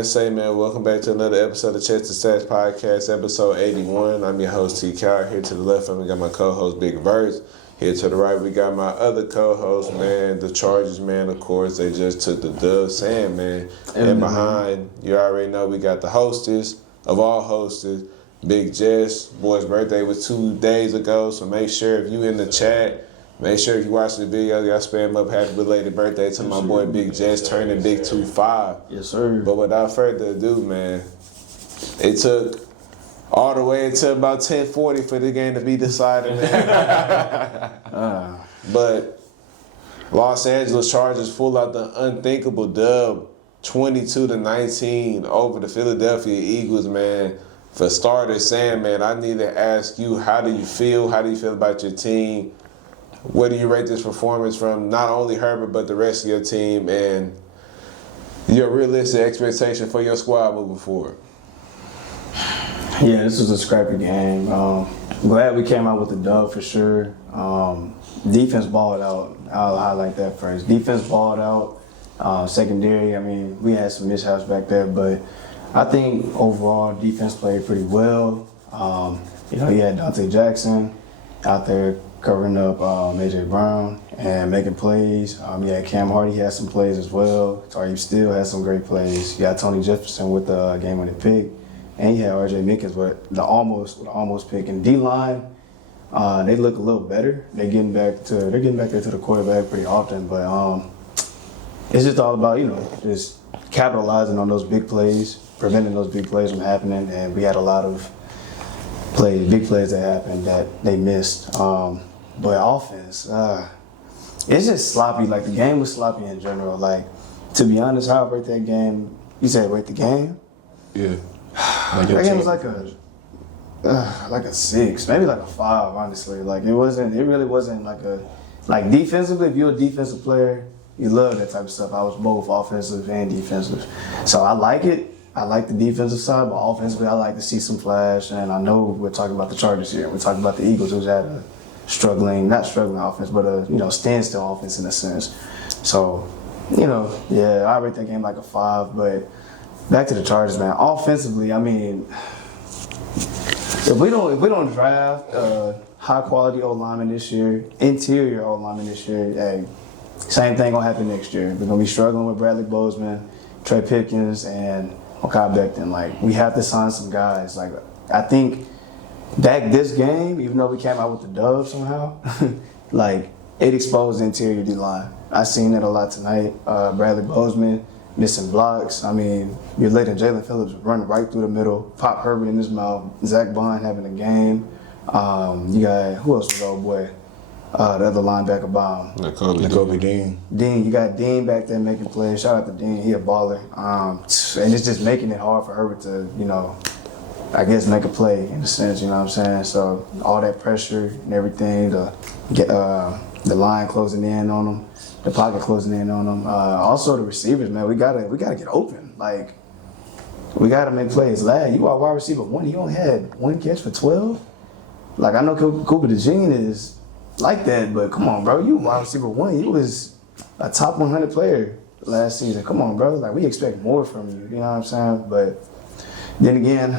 and say, man, welcome back to another episode of Chest to Stats Podcast, episode 81. I'm your host, TCal. Here to the left of me, got my co-host, Big Verse. Here to the right, we got my other co-host, man, the Chargers, man, of course. They just took the dub, Sam, man. And behind, you already know, we got the hostess of all hostess, Big Jess. Boy's birthday was 2 days ago, so make sure if you in the chat, make sure if you watch the video, y'all spam up happy belated birthday to my boy Big Jess, turning big 2-5. Yes, sir. But without further ado, man, it took all the way until about 10:40 for the game to be decided, man. But Los Angeles Chargers pull out the unthinkable dub, 22-19 over the Philadelphia Eagles, man. For starters, Sam, man, I need to ask you, how do you feel? How do you feel about your team? What do you rate this performance from not only Herbert but the rest of your team, and your realistic expectation for your squad moving forward? Yeah, this was a scrappy game. Glad we came out with the dub for sure. Defense balled out. I'll highlight that first. Defense balled out. Secondary, I mean, we had some mishaps back there, but I think overall defense played pretty well. You had Dante Jackson out there covering up AJ Brown and making plays. You had Cam Hardy had some plays as well. Tariq Steele had some great plays. You had Tony Jefferson with the game-winning pick, and you had RJ Mickens with the almost pick. And D-line, they look a little better. They're getting back there to the quarterback pretty often, but it's just all about just capitalizing on those big plays, preventing those big plays from happening. And we had a lot of big plays that happened that they missed. But offense, it's just sloppy. Like, the game was sloppy in general. Like, to be honest, how I rate that game? You said rate the game? Yeah. That game was like a 6, maybe like a 5. Honestly, like it really wasn't like defensively. If you're a defensive player, you love that type of stuff. I was both offensive and defensive, so I like it. I like the defensive side, but offensively, I like to see some flash. And I know we're talking about the Chargers here. We're talking about the Eagles, who's had a not struggling offense, but a standstill offense in a sense. So, I rate that game like a 5. But back to the Chargers, man. Offensively, I mean, if we don't draft high quality O lineman this year, interior O lineman this year, hey, same thing gonna happen next year. We're gonna be struggling with Bradley Bozeman, Trey Pipkins, and Mekhi Becton. Like, we have to sign some guys. Like, I think this game, even though we came out with the dub somehow, like, it exposed the interior D-line. I seen it a lot tonight. Bradley Bozeman missing blocks. I mean, you're letting Jalen Phillips run right through the middle, pop Herbert in his mouth. Zach Bond having a game. You got, who else was old boy? The other linebacker bomb. Nakobe Dean. You got Dean back there making plays. Shout out to Dean, he a baller. And it's just making it hard for Herbert to, I guess make a play in a sense, you know what I'm saying? So all that pressure and everything, to get the line closing in on them, the pocket closing in on them. Also the receivers, man, we gotta get open. Like, we gotta make plays. Lad, you are wide receiver 1. You only had 1 catch for 12. Like, I know Cooper DeJean is like that, but come on, bro. You wide receiver 1. You was a top 100 player last season. Come on, bro. Like, we expect more from you. You know what I'm saying? But then again,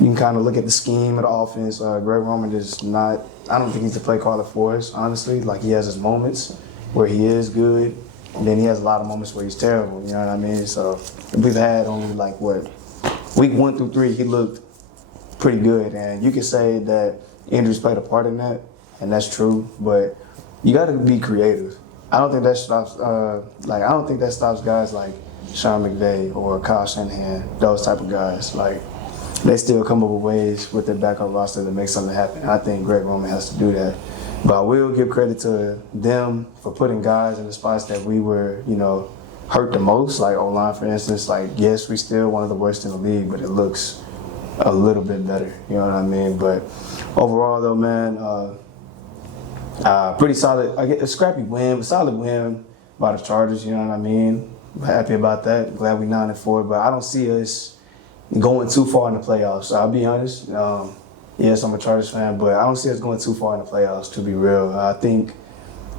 you can kind of look at the scheme of the offense. Greg Roman is not. I don't think he's the play caller for us, honestly. Like, he has his moments where he is good, and then he has a lot of moments where he's terrible. You know what I mean? So we've had only week 1 through 3, he looked pretty good, and you could say that injuries played a part in that. And that's true, but you got to be creative. I don't think that stops guys like Sean McVay or Kyle Shanahan, those type of guys. Like, they still come up with ways with their backup roster to make something happen. I think Greg Roman has to do that. But I will give credit to them for putting guys in the spots that we were, hurt the most. Like O-line, for instance. Like, yes, we still one of the worst in the league, but it looks a little bit better. You know what I mean? But overall, though, man. Pretty solid. I get a scrappy win, but solid win by the Chargers. You know what I mean? Happy about that. Glad we 9-4, but I don't see us going too far in the playoffs. So I'll be honest. Yes, I'm a Chargers fan, but I don't see us going too far in the playoffs. To be real, I think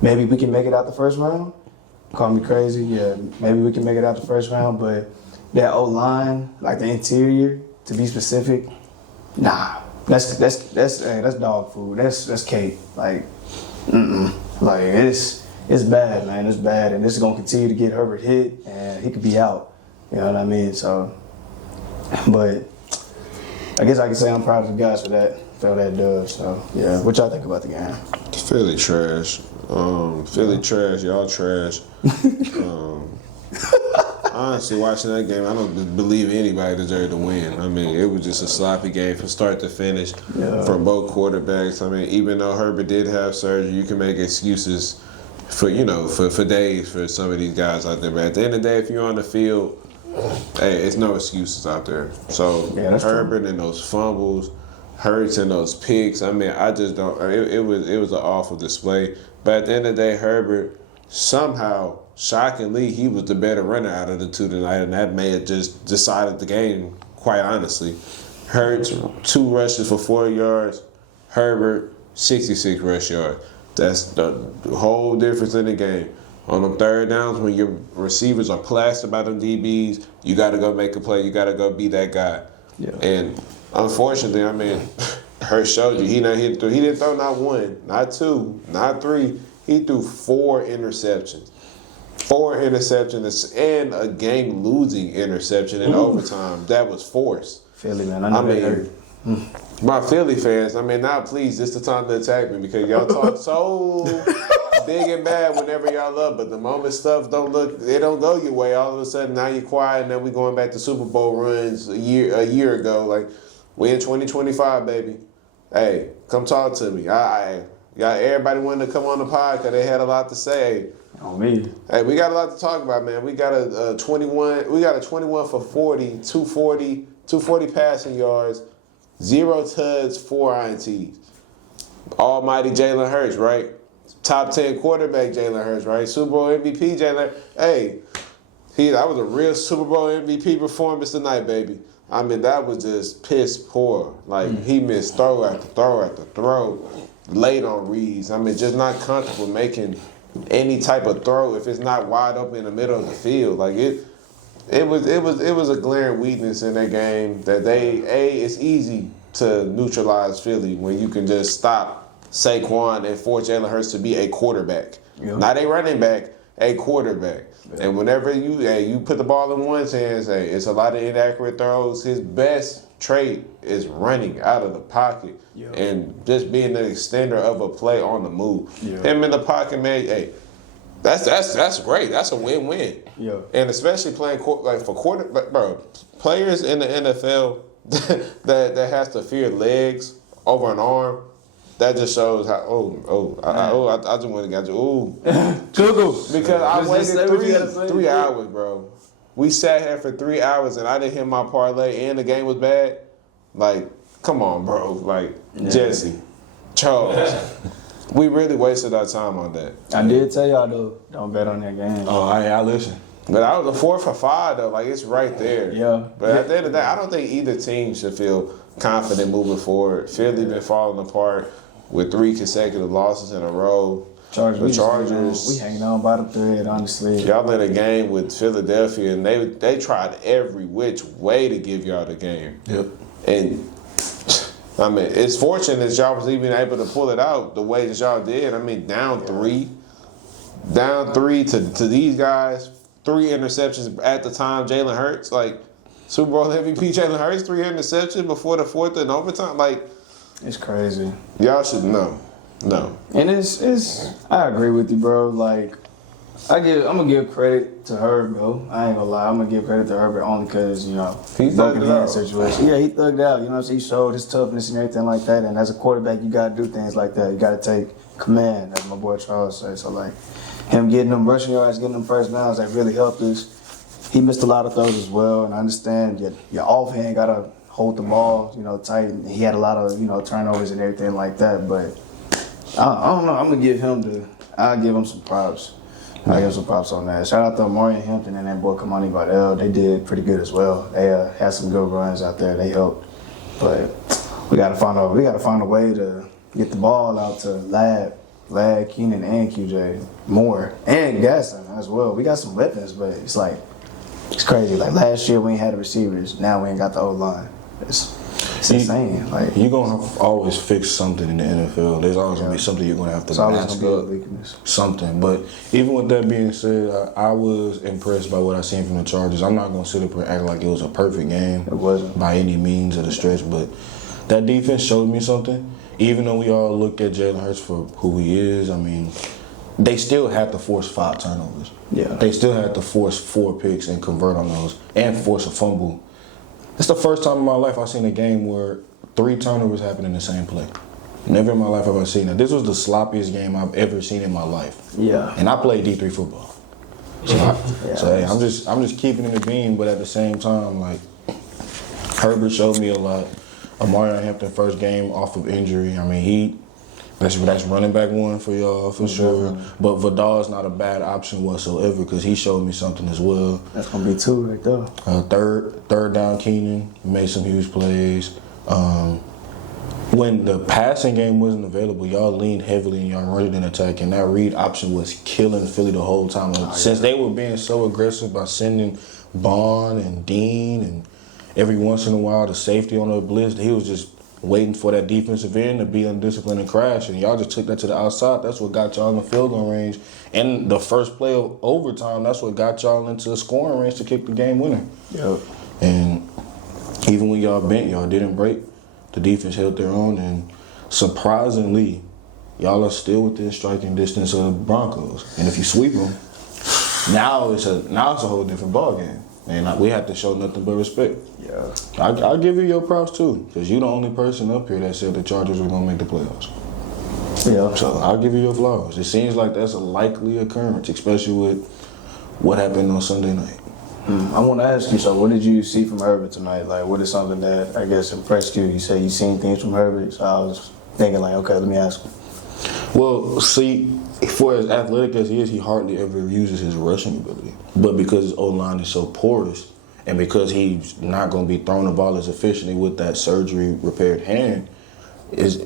maybe we can make it out the first round. Call me crazy, yeah. Maybe we can make it out the first round, but that O-line, like the interior, to be specific, nah. That's dog food. That's cake. Like, like it's bad, man. It's bad, and this is gonna continue to get Herbert hit, and he could be out. You know what I mean? So, but I guess I can say I'm proud of the guys for that dub. So yeah, what y'all think about the game? Philly trash. Philly trash. Y'all trash. Honestly, watching that game, I don't believe anybody deserved to win. I mean, it was just a sloppy game from start to finish from both quarterbacks. I mean, even though Herbert did have surgery, you can make excuses for days for some of these guys out there. But at the end of the day, if you're on the field, hey, it's no excuses out there. So Herbert and those fumbles, Hurts and those picks. I mean, I just don't. It was an awful display. But at the end of the day, Herbert somehow, shockingly, he was the better runner out of the two tonight, and that may have just decided the game, quite honestly. Hurts, 2 rushes for 4 yards. Herbert, 66 rush yards. That's the whole difference in the game. On them third downs, when your receivers are plastered by them DBs, you got to go make a play. You got to go be that guy. Yeah. And unfortunately, I mean, Hurts showed you he didn't throw not 1, not 2, not 3. He threw 4 interceptions. 4 interceptions and a game-losing interception in overtime. That was forced. Philly, man. I mean, my Philly fans, I mean, now please, this is the time to attack me because y'all talk so big and bad whenever y'all up, but the moment stuff don't go your way, all of a sudden now you're quiet and then we going back to Super Bowl runs a year ago. Like, we in 2025, baby. Hey, come talk to me. Everybody wanted to come on the pod because they had a lot to say. On me. Hey, we got a lot to talk about, man. We got a 21. We got a 21 for 40, 240 passing yards, 0 tuds, 4 INTs. Almighty Jalen Hurts, right? Top 10 quarterback Jalen Hurts, right? Super Bowl MVP Jalen. Hey, that was a real Super Bowl MVP performance tonight, baby. I mean, that was just piss poor. Like, he missed throw after throw after throw, late on reads. I mean, just not comfortable making any type of throw if it's not wide open in the middle of the field. Like, it was a glaring weakness in that game that it's easy to neutralize Philly when you can just stop Saquon and force Jalen Hurts to be a quarterback. Yep. Not a running back, a quarterback. Yep. And whenever you put the ball in one's hands, it's a lot of inaccurate throws. His best trait is running out of the pocket and just being an extender of a play on the move. Him in the pocket, man, hey, that's great. That's a win-win. Yeah. And especially playing players in the NFL that has to fear legs over an arm. That just shows how I just want to get you Google because I waited 3 hours, bro. We sat here for 3 hours and I didn't hit my parlay and the game was bad. Like, come on, bro. Like, Jesse, Charles, we really wasted our time on that. I did tell y'all though, don't bet on that game. Oh, I listen. But I was a 4 for 5 though. Like, it's right there. Yeah. But at the end of the day, I don't think either team should feel confident moving forward. Philly been falling apart with 3 consecutive losses in a row. The Chargers. We hanging on by the thread, honestly. Y'all in a game with Philadelphia, and they tried every which way to give y'all the game. Yep. And I mean, it's fortunate that y'all was even able to pull it out the way that y'all did. I mean, down three to these guys, 3 interceptions at the time. Jalen Hurts, like Super Bowl MVP Jalen Hurts, 3 interceptions before the 4th in overtime. Like, it's crazy. Y'all should know. No. And it's I agree with you, bro. Like, I'm gonna give credit to Herb, bro. I ain't gonna lie. I'm gonna give credit to Herbert only because, you know, he thugged it out. Situation. Yeah, he thugged out. You know what I'm saying? He showed his toughness and everything like that. And as a quarterback, you gotta do things like that. You gotta take command, as my boy Charles says. So, like, him getting them rushing yards, getting them first downs, that really helped us. He missed a lot of throws as well. And I understand your offhand gotta hold the ball, you know, tight. He had a lot of, you know, turnovers and everything like that. But I don't know. I'm gonna give him I'll give him some props. I'll give him some props on that. Shout out to Amari Hampton and that boy Kamani Vidal. They did pretty good as well. They had some good runs out there. They helped. But we gotta find a way to get the ball out to Lad, Keenan, and QJ more, and Gaston as well. We got some weapons, but it's like It's crazy. Like last year we ain't had the receivers. Now we ain't got the O-line. It's insane. Like you're gonna always fix something in the NFL. There's always gonna be something you're gonna have to it's always mask gonna up. be a weakness. Something. But even with that being said, I was impressed by what I seen from the Chargers. I'm not gonna sit up and act like it was a perfect game. It wasn't by any means of the stretch, but that defense showed me something. Even though we all look at Jalen Hurts for who he is, I mean, they still had to force 5 turnovers. Yeah. They still had to force 4 picks and convert on those and force a fumble. It's the first time in my life I've seen a game where 3 turnovers happen in the same play. Never in my life have I seen that. This was the sloppiest game I've ever seen in my life. Yeah. And I played D3 football. So hey, I'm just keeping it a beam, but at the same time, like, Herbert showed me a lot. Amari Hampton first game off of injury. I mean, that's running back 1 for y'all for sure. But Vidal's not a bad option whatsoever because he showed me something as well. That's gonna be 2 right there. Third down, Keenan made some huge plays. When the passing game wasn't available, y'all leaned heavily in y'all running and attack, and that read option was killing Philly the whole time. Since they were being so aggressive by sending Bond and Dean and every once in a while the safety on the blitz, he was just waiting for that defensive end to be undisciplined and crash, and y'all just took that to the outside. That's what got y'all in the field goal range. And the first play of overtime, that's what got y'all into the scoring range to kick the game winner. Yep. And even when y'all bent, y'all didn't break. The defense held their own, and surprisingly, y'all are still within striking distance of the Broncos. And if you sweep them, now it's a whole different ball game. And we have to show nothing but respect. Yeah. I'll give you your props too, because you're the only person up here that said the Chargers were going to make the playoffs. Yeah. So I'll give you your flowers. It seems like that's a likely occurrence, especially with what happened on Sunday night. I want to ask you, so what did you see from Herbert tonight? Like, what is something that, I guess, impressed you? You said you seen things from Herbert, so I was thinking, like, okay, let me ask him. Well, see, for as athletic as he is, he hardly ever uses his rushing ability. But because his O-line is so porous, and because he's not going to be throwing the ball as efficiently with that surgery-repaired hand, it's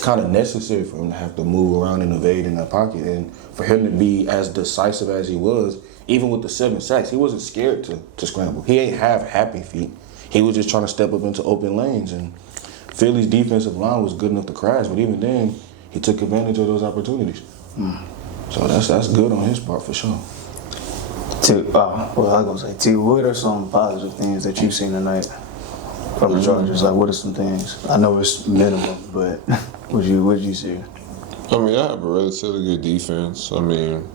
kind of necessary for him to have to move around and evade in that pocket. And for him to be as decisive as he was, even with the 7 sacks, he wasn't scared to scramble. He ain't have happy feet. He was just trying to step up into open lanes. And Philly's defensive line was good enough to crash, but even then, he took advantage of those opportunities. So that's good on his part for sure. I was gonna say, T, what are some positive things that you've seen tonight from the Chargers? Like, what are some things? I know it's minimum, but what did you see? I mean, I have a relatively good defense. I mean,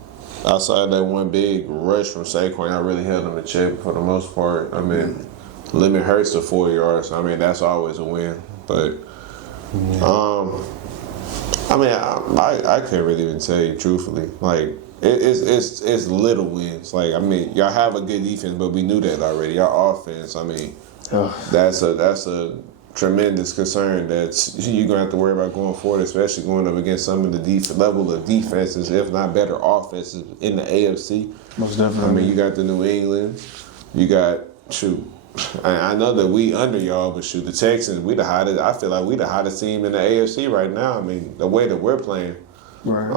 outside that one big rush from Saquon, I really held him in check for the most part. I mean, limit Hurts to 4 yards. I mean, that's always a win. But, I mean, I can't really even tell you truthfully. Like, it's little wins. Like, I mean, y'all have a good defense, but we knew that already. Y'all offense, I mean, that's a tremendous concern that you're gonna have to worry about going forward, especially going up against some of the level of defenses, if not better offenses in the AFC. Most definitely. I mean, you got the New England, you got I know that we under y'all, but the Texans, we the hottest. I feel like we the hottest team in the AFC right now. I mean, the way that we're playing. Right.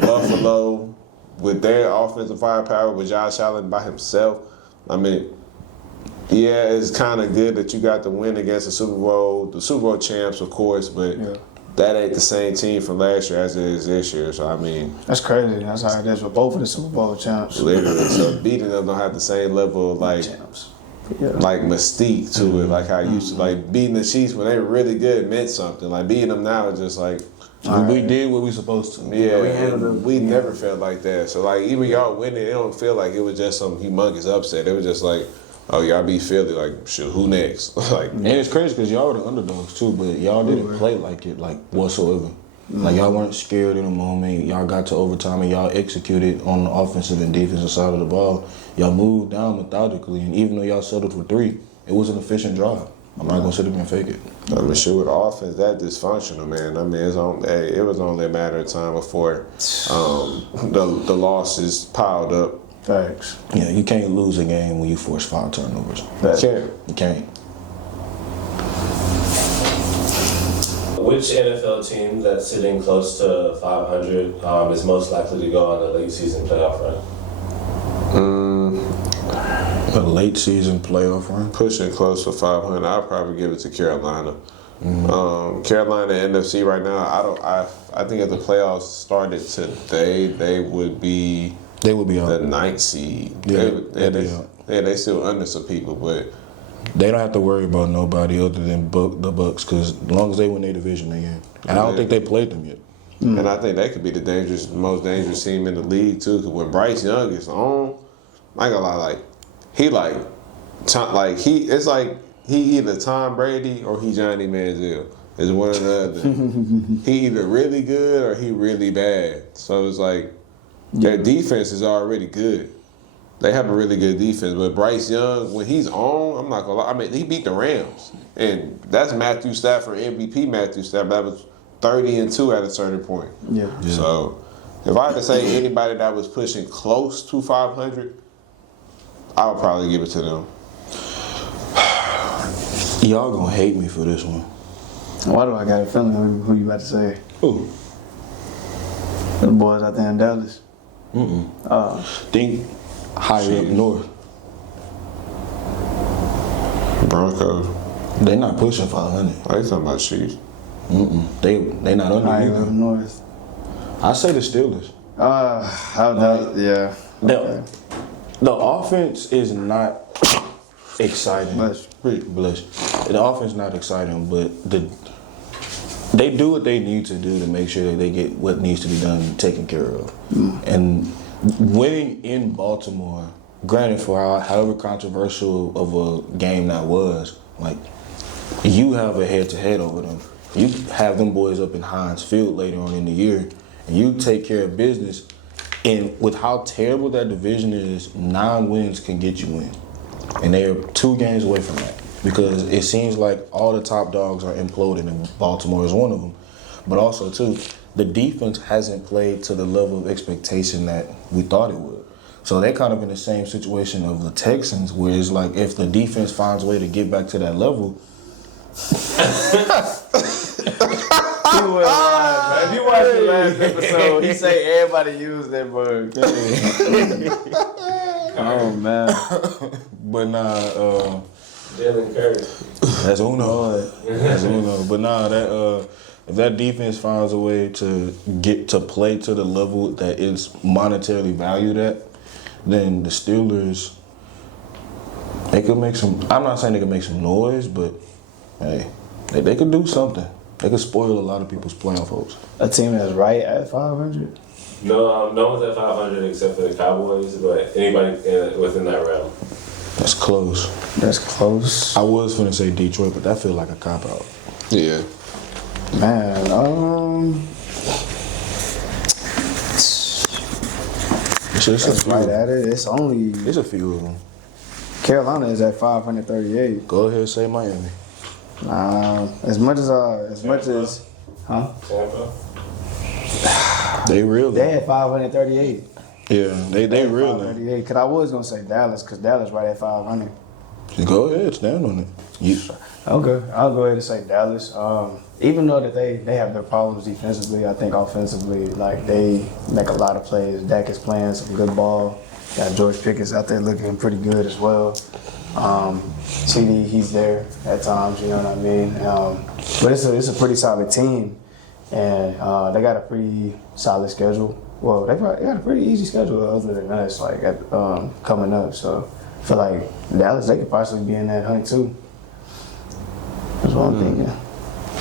Buffalo, with their offensive firepower, with Josh Allen by himself, I mean, yeah, it's kind of good that you got the win against the Super Bowl champs, of course, but that ain't the same team from last year as it is this year. So, I mean, that's crazy. That's how it is with both of the Super Bowl champs. Literally. So, beating them don't have the same level of, like, like mystique to it. Like how you used to, like, beating the Chiefs when they were really good meant something. Like, beating them now is just like, we did what we supposed to. Yeah, we never felt like that. So, like, even y'all winning, it don't feel like it was just some humongous upset. It was just like, oh, y'all beat Philly, like, shit, who next? Like, and it's crazy because y'all were the underdogs too, but y'all didn't play like it, like, whatsoever. Like, y'all weren't scared in the moment. Y'all got to overtime and y'all executed on the offensive and defensive side of the ball. Y'all moved down methodically, and even though y'all settled for 3, it was an efficient drive. I'm not gonna sit up and fake it. I mean, sure, with the offense that dysfunctional, man. I mean, it was only a matter of time before the losses piled up. Thanks. Yeah, you can't lose a game when you force 5 turnovers. You can't. Which NFL team that's sitting close to 500 is most likely to go on the late season playoff run? A late season playoff run. Pushing close to 500. I'll probably give it to Carolina. Carolina NFC right now. I think if the playoffs started today, they would be out. the 9th seed. They still under some people, but They don't have to worry about nobody other than the Bucks, because as long as they win their division, they in. And I don't think they played them yet. and I think they could be the most dangerous team in the league too. Because when Bryce Young is on, I ain't gonna lie, it's like he either Tom Brady or he Johnny Manziel. It's one or the other. He either really good or he really bad. So it's like their defense is already good. They have a really good defense, but Bryce Young, when he's on, I'm not gonna lie. I mean, he beat the Rams, and that's Matthew Stafford, MVP Matthew Stafford. That was 30-2 at a certain point. Yeah. So, if I had to say anybody that was pushing close to 500, I would probably give it to them. Y'all gonna hate me for this one. Why do I got a feeling who you about to say? Who? The boys out there in Dallas. Think higher up north. Broncos. They not pushing 500. Are you talking about Chiefs? They not under Higher up either. north. I say the Steelers. How that? Yeah. The offense is not exciting. Bless Bless. The offense not exciting, but they do what they need to do to make sure that they get what needs to be done taken care of. And winning in Baltimore, granted for however controversial of a game that was, like, you have a head-to-head over them. You have them boys up in Heinz Field later on in the year, and you take care of business. And with how terrible that division is, 9 wins can get you in. And they are 2 games away from that. Because it seems like all the top dogs are imploding, and Baltimore is one of them. But also, too, the defense hasn't played to the level of expectation that we thought it would. So they're kind of in the same situation of the Texans, where it's like if the defense finds a way to get back to that level. If you watch the last episode, he say everybody use that word. Oh man. But nah, Jalen Curry. that's Uno. That's Uno. But nah, if that defense finds a way to get to play to the level that it's monetarily valued at, then the Steelers, they could make some. I'm not saying they could make some noise, but hey, they could do something. They could spoil a lot of people's playoff hopes. A team that's right at 500. No, no one's at 500 except for the Cowboys, but anybody within that realm. That's close. That's close. I was finna say Detroit, but that feels like a cop out. Yeah. Man, It's that's a few. right at it. It's only It's a few of them. Carolina is at 538. Go ahead and say Miami. As much as Tampa. They real. they had 538. Yeah, they real. 538. Cause I was gonna say Dallas, cause Dallas right at 500. Go ahead, stand on it. Okay, I'll go ahead and say Dallas. Even though that they have their problems defensively, I think offensively, like, they make a lot of plays. Dak is playing some good ball. Got George Pickens out there looking pretty good as well. CD, he's there at times, you know what I mean? But it's a pretty solid team, and they got a pretty solid schedule. Well, they got a pretty easy schedule other than us, like, coming up. So I feel like Dallas, they could possibly be in that hunt too. That's what I'm thinking.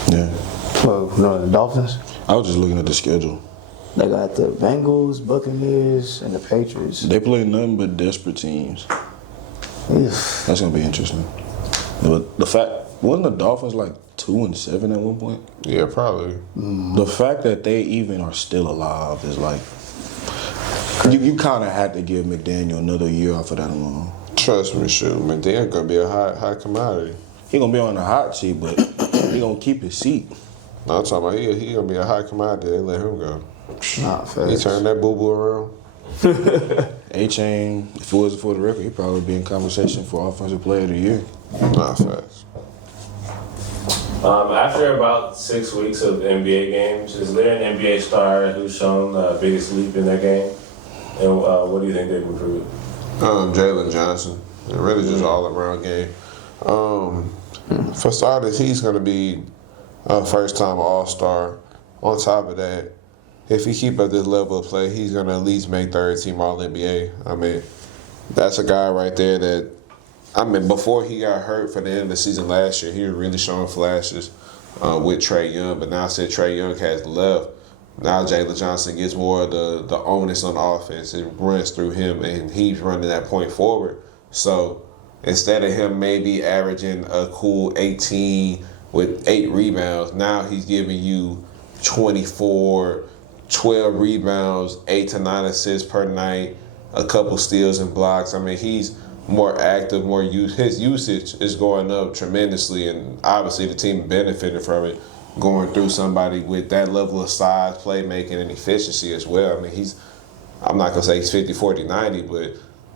Yeah. Well, no, the Dolphins. I was just looking at the schedule. They got the Bengals, Buccaneers, and the Patriots. They play nothing but desperate teams. Oof. That's gonna be interesting. But the fact, wasn't the Dolphins like 2-7 at one point? Yeah, probably. The fact that they even are still alive is like, you kind of had to give McDaniel another year off of that alone. Trust me, shoot, man. They're gonna be a high commodity. He gonna be on the hot seat, but he gonna keep his seat. No, I'm talking about he gonna be a high commodity. They let him go. Nah, He facts. turned that boo boo around. A-Chain, if it wasn't for the record, he'd probably be in conversation for Offensive Player of the Year. Nah, facts. After about 6 weeks of NBA games, is there an NBA star who's shown the biggest leap in their game? And what do you think they've improved? Jalen Johnson. Really just all around game. For starters, he's going to be a first-time All-Star. On top of that, if he keep up this level of play, he's going to at least make third-team All-NBA. I mean, that's a guy right there that, I mean, before he got hurt for the end of the season last year, he was really showing flashes with Trae Young. But now since Trae Young has left, now Jalen Johnson gets more of the onus on offense. It runs through him, and he's running that point forward. So instead of him maybe averaging a cool 18 with 8 rebounds, now he's giving you 24, 12 rebounds, 8 to 9 assists per night, a couple steals and blocks. I mean, he's more active, his usage is going up tremendously, and obviously the team benefited from it, going through somebody with that level of size, playmaking, and efficiency as well. I mean, I'm not going to say he's 50, 40, 90, but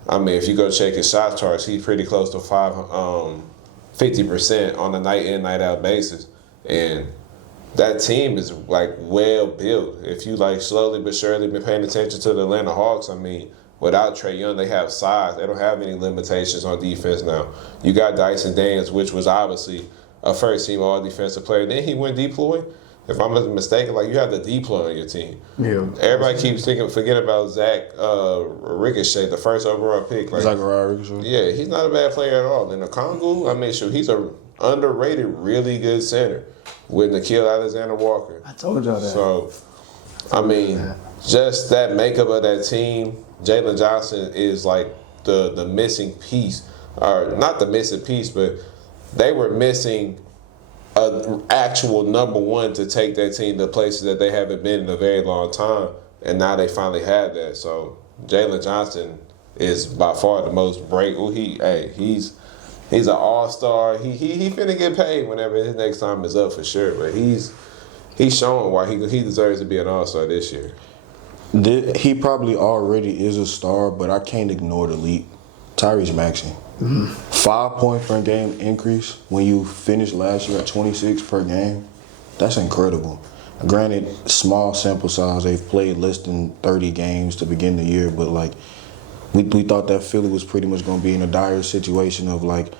I mean, if you go check his shot charts, he's pretty close to 50% on a night in, night out basis. And that team is like well built. If you like slowly but surely been paying attention to the Atlanta Hawks, I mean, without Trae Young, they have size. They don't have any limitations on defense now. You got Dyson Daniels, which was obviously a first-team all-defensive player. Then he went deploy. If I'm not mistaken, like you have the deploy on your team. Yeah. Everybody keeps forget about Zach Ricochet, the first overall pick. Like, Zachariah Ricochet. Yeah, he's not a bad player at all. And the Kongu, I mean, sure, he's a underrated, really good center with Nickeil Alexander-Walker. I told y'all that. So, I mean, just that makeup of that team, Jalen Johnson is like the missing piece. Or not the missing piece, but they were missing an actual number one to take that team to places that they haven't been in a very long time, and now they finally have that. So Jalen Johnson is by far the most break. He's an all-star. He finna get paid whenever his next time is up for sure. But he's showing why he deserves to be an all-star this year. He probably already is a star, but I can't ignore the leap. Tyrese Maxey. 5 points per game increase when you finished last year at 26 per game. That's incredible. Granted, small sample size. They've played less than 30 games to begin the year, but like we thought that Philly was pretty much going to be in a dire situation of like,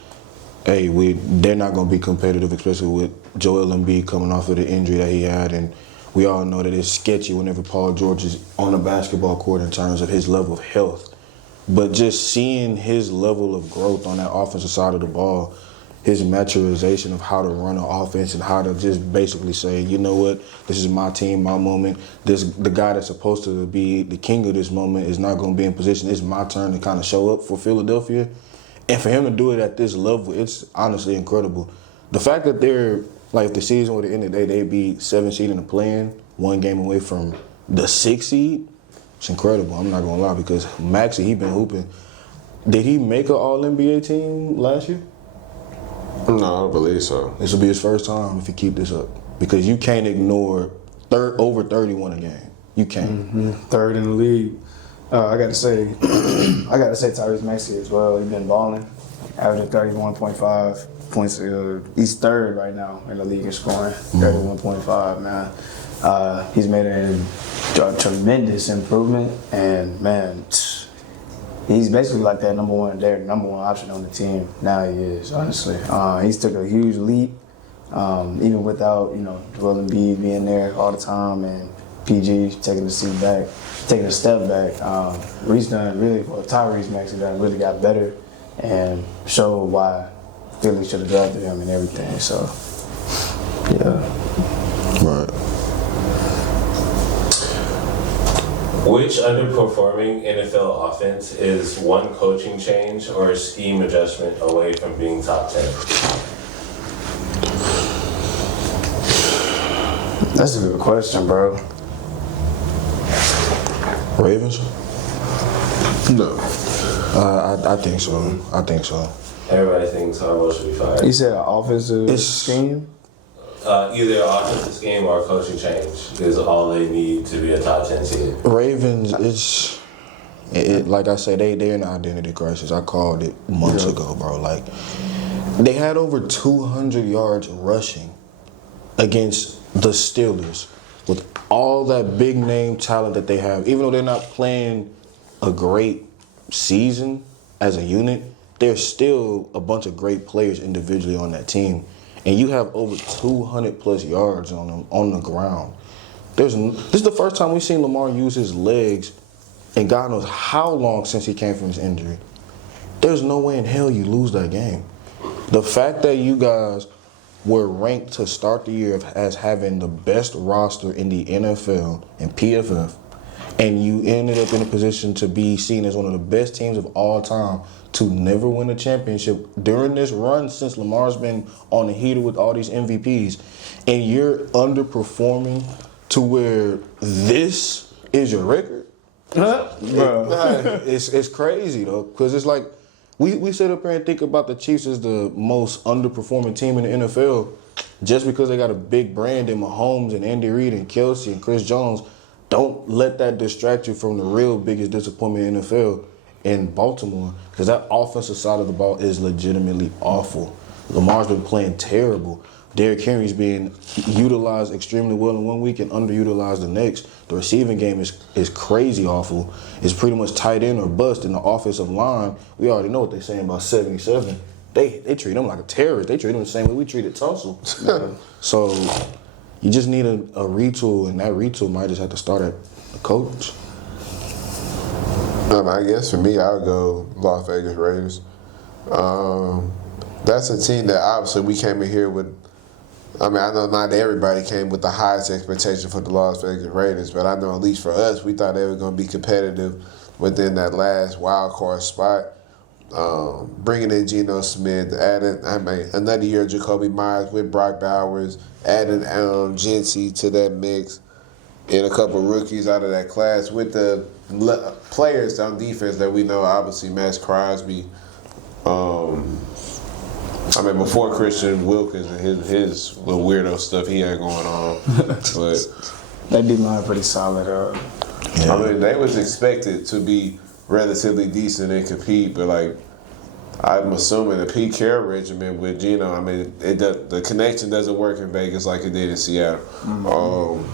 hey, they're not going to be competitive, especially with Joel Embiid coming off of the injury that he had, and we all know that it's sketchy whenever Paul George is on the basketball court in terms of his level of health. But just seeing his level of growth on that offensive side of the ball, his maturization of how to run an offense and how to just basically say, you know what, this is my team, my moment. The guy that's supposed to be the king of this moment is not going to be in position. It's my turn to kind of show up for Philadelphia. And for him to do it at this level, it's honestly incredible. The fact that they're, like, if the season would have ended, they'd be 7th seed in the play-in, 1 game away from the 6th seed. It's incredible. I'm not going to lie, because Maxey, he been hooping. Did he make an All-NBA team last year? No, I don't believe so. This will be his first time if he keep this up, because you can't ignore over 31 a game. You can't. Mm-hmm. Third in the league. I got to say Tyrese Maxey as well. He's been balling, averaging 31.5 points. He's third right now in the league in scoring. 31.5, man. He's made a tremendous improvement, and man, he's basically like their number one option on the team. Now he is, honestly. He's took a huge leap, even without Joel Embiid being there all the time and PG taking a step back. Tyrese Maxey done really got better and showed why Philly should have drafted him and everything. So, yeah. Right. Which underperforming NFL offense is one coaching change or a scheme adjustment away from being top 10? That's a good question, bro. Ravens? No. I think so. Everybody thinks Harbaugh should be fired. You said an offensive scheme? Either an offensive scheme or a coaching change is all they need to be a top 10 seed. Ravens, like I said, they're in an identity crisis. I called it months ago, bro. Like, they had over 200 yards rushing against the Steelers with all that big name talent that they have. Even though they're not playing a great season as a unit, there's still a bunch of great players individually on that team, and you have over 200 plus yards on them on the ground. This is the first time we've seen Lamar use his legs, and God knows how long since he came from his injury. There's no way in hell you lose that game. The fact that you guys were ranked to start the year as having the best roster in the NFL and PFF, and you ended up in a position to be seen as one of the best teams of all time to never win a championship during this run since Lamar's been on the heater with all these MVPs, and you're underperforming to where this is your record? It's crazy, though, because it's like we sit up here and think about the Chiefs as the most underperforming team in the NFL just because they got a big brand in Mahomes and Andy Reid and Kelsey and Chris Jones. Don't let that distract you from the real biggest disappointment in the NFL in Baltimore, because that offensive side of the ball is legitimately awful. Lamar's been playing terrible. Derrick Henry's being utilized extremely well in one week and underutilized the next. The receiving game is crazy awful. It's pretty much tight end or bust in the offensive line. We already know what they're saying about 77. They treat him like a terrorist. They treat him the same way we treated Tunsil. So you just need a retool, and that retool might just have to start at the coach. I guess for me, I'll go Las Vegas Raiders. That's a team that obviously we came in here with. I mean, I know not everybody came with the highest expectation for the Las Vegas Raiders, but I know at least for us, we thought they were going to be competitive within that last wild card spot. Bringing in Geno Smith, adding, another year of Jacoby Myers with Brock Bowers, adding Jency to that mix, and a couple rookies out of that class with the players on defense that we know, obviously Max Crosby. Before Christian Wilkins and his little weirdo stuff he had going on, but That D-line pretty solid. they was expected to be relatively decent and compete, but like I'm assuming the Pete Carroll regimen with Geno, the connection doesn't work in Vegas like it did in Seattle.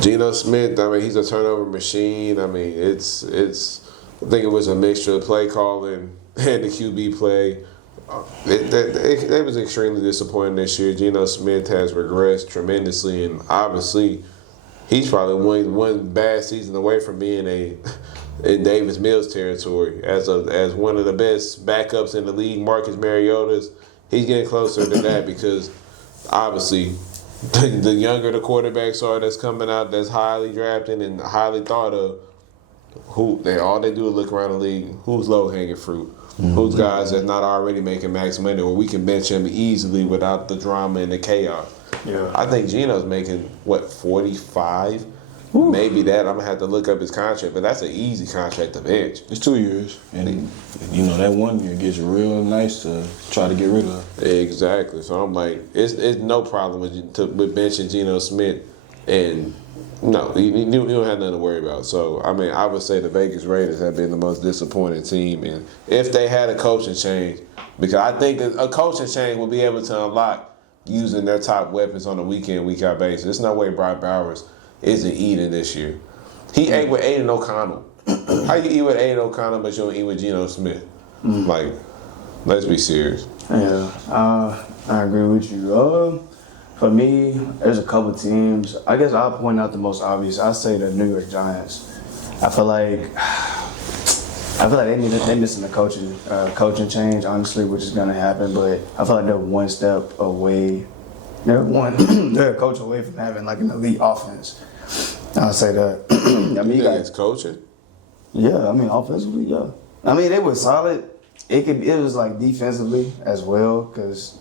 Geno Smith, he's a turnover machine. I think it was a mixture of play calling and the QB play. They was extremely disappointing this year. Geno Smith has regressed tremendously, and obviously he's probably one bad season away from being in Davis Mills territory as one of the best backups in the league. Marcus Mariota's, he's getting closer to that because obviously the younger the quarterbacks are that's coming out that's highly drafted and highly thought of, all they do is look around the league, who's low hanging fruit. Mm-hmm. Who's guys that's not already making max money, or we can bench him easily without the drama and the chaos. Yeah. I think Geno's making 45, maybe that. I'm gonna have to look up his contract, but that's an easy contract to bench. It's 2 years, and that 1 year gets real nice to try to get rid of. Exactly. So I'm like, it's no problem with benching Geno Smith, and no, you don't have nothing to worry about. So, I would say the Vegas Raiders have been the most disappointing team. And if they had a coaching change, because I think a coaching change will be able to unlock using their top weapons on a week-in, week-out basis. There's no way Brock Bowers isn't eating this year. He ate with Aiden O'Connell. How you eat with Aiden O'Connell but you don't eat with Geno Smith? Like, let's be serious. Yeah, I agree with you. For me, there's a couple teams. I guess I'll point out the most obvious. I'll say the New York Giants. I feel like they're missing the coaching change, honestly, which is gonna happen. But I feel like they're one step away. They're a coach away from having like an elite offense. I'll say that. You think it's coaching? Yeah, offensively, yeah. They were solid. It was like defensively as well, because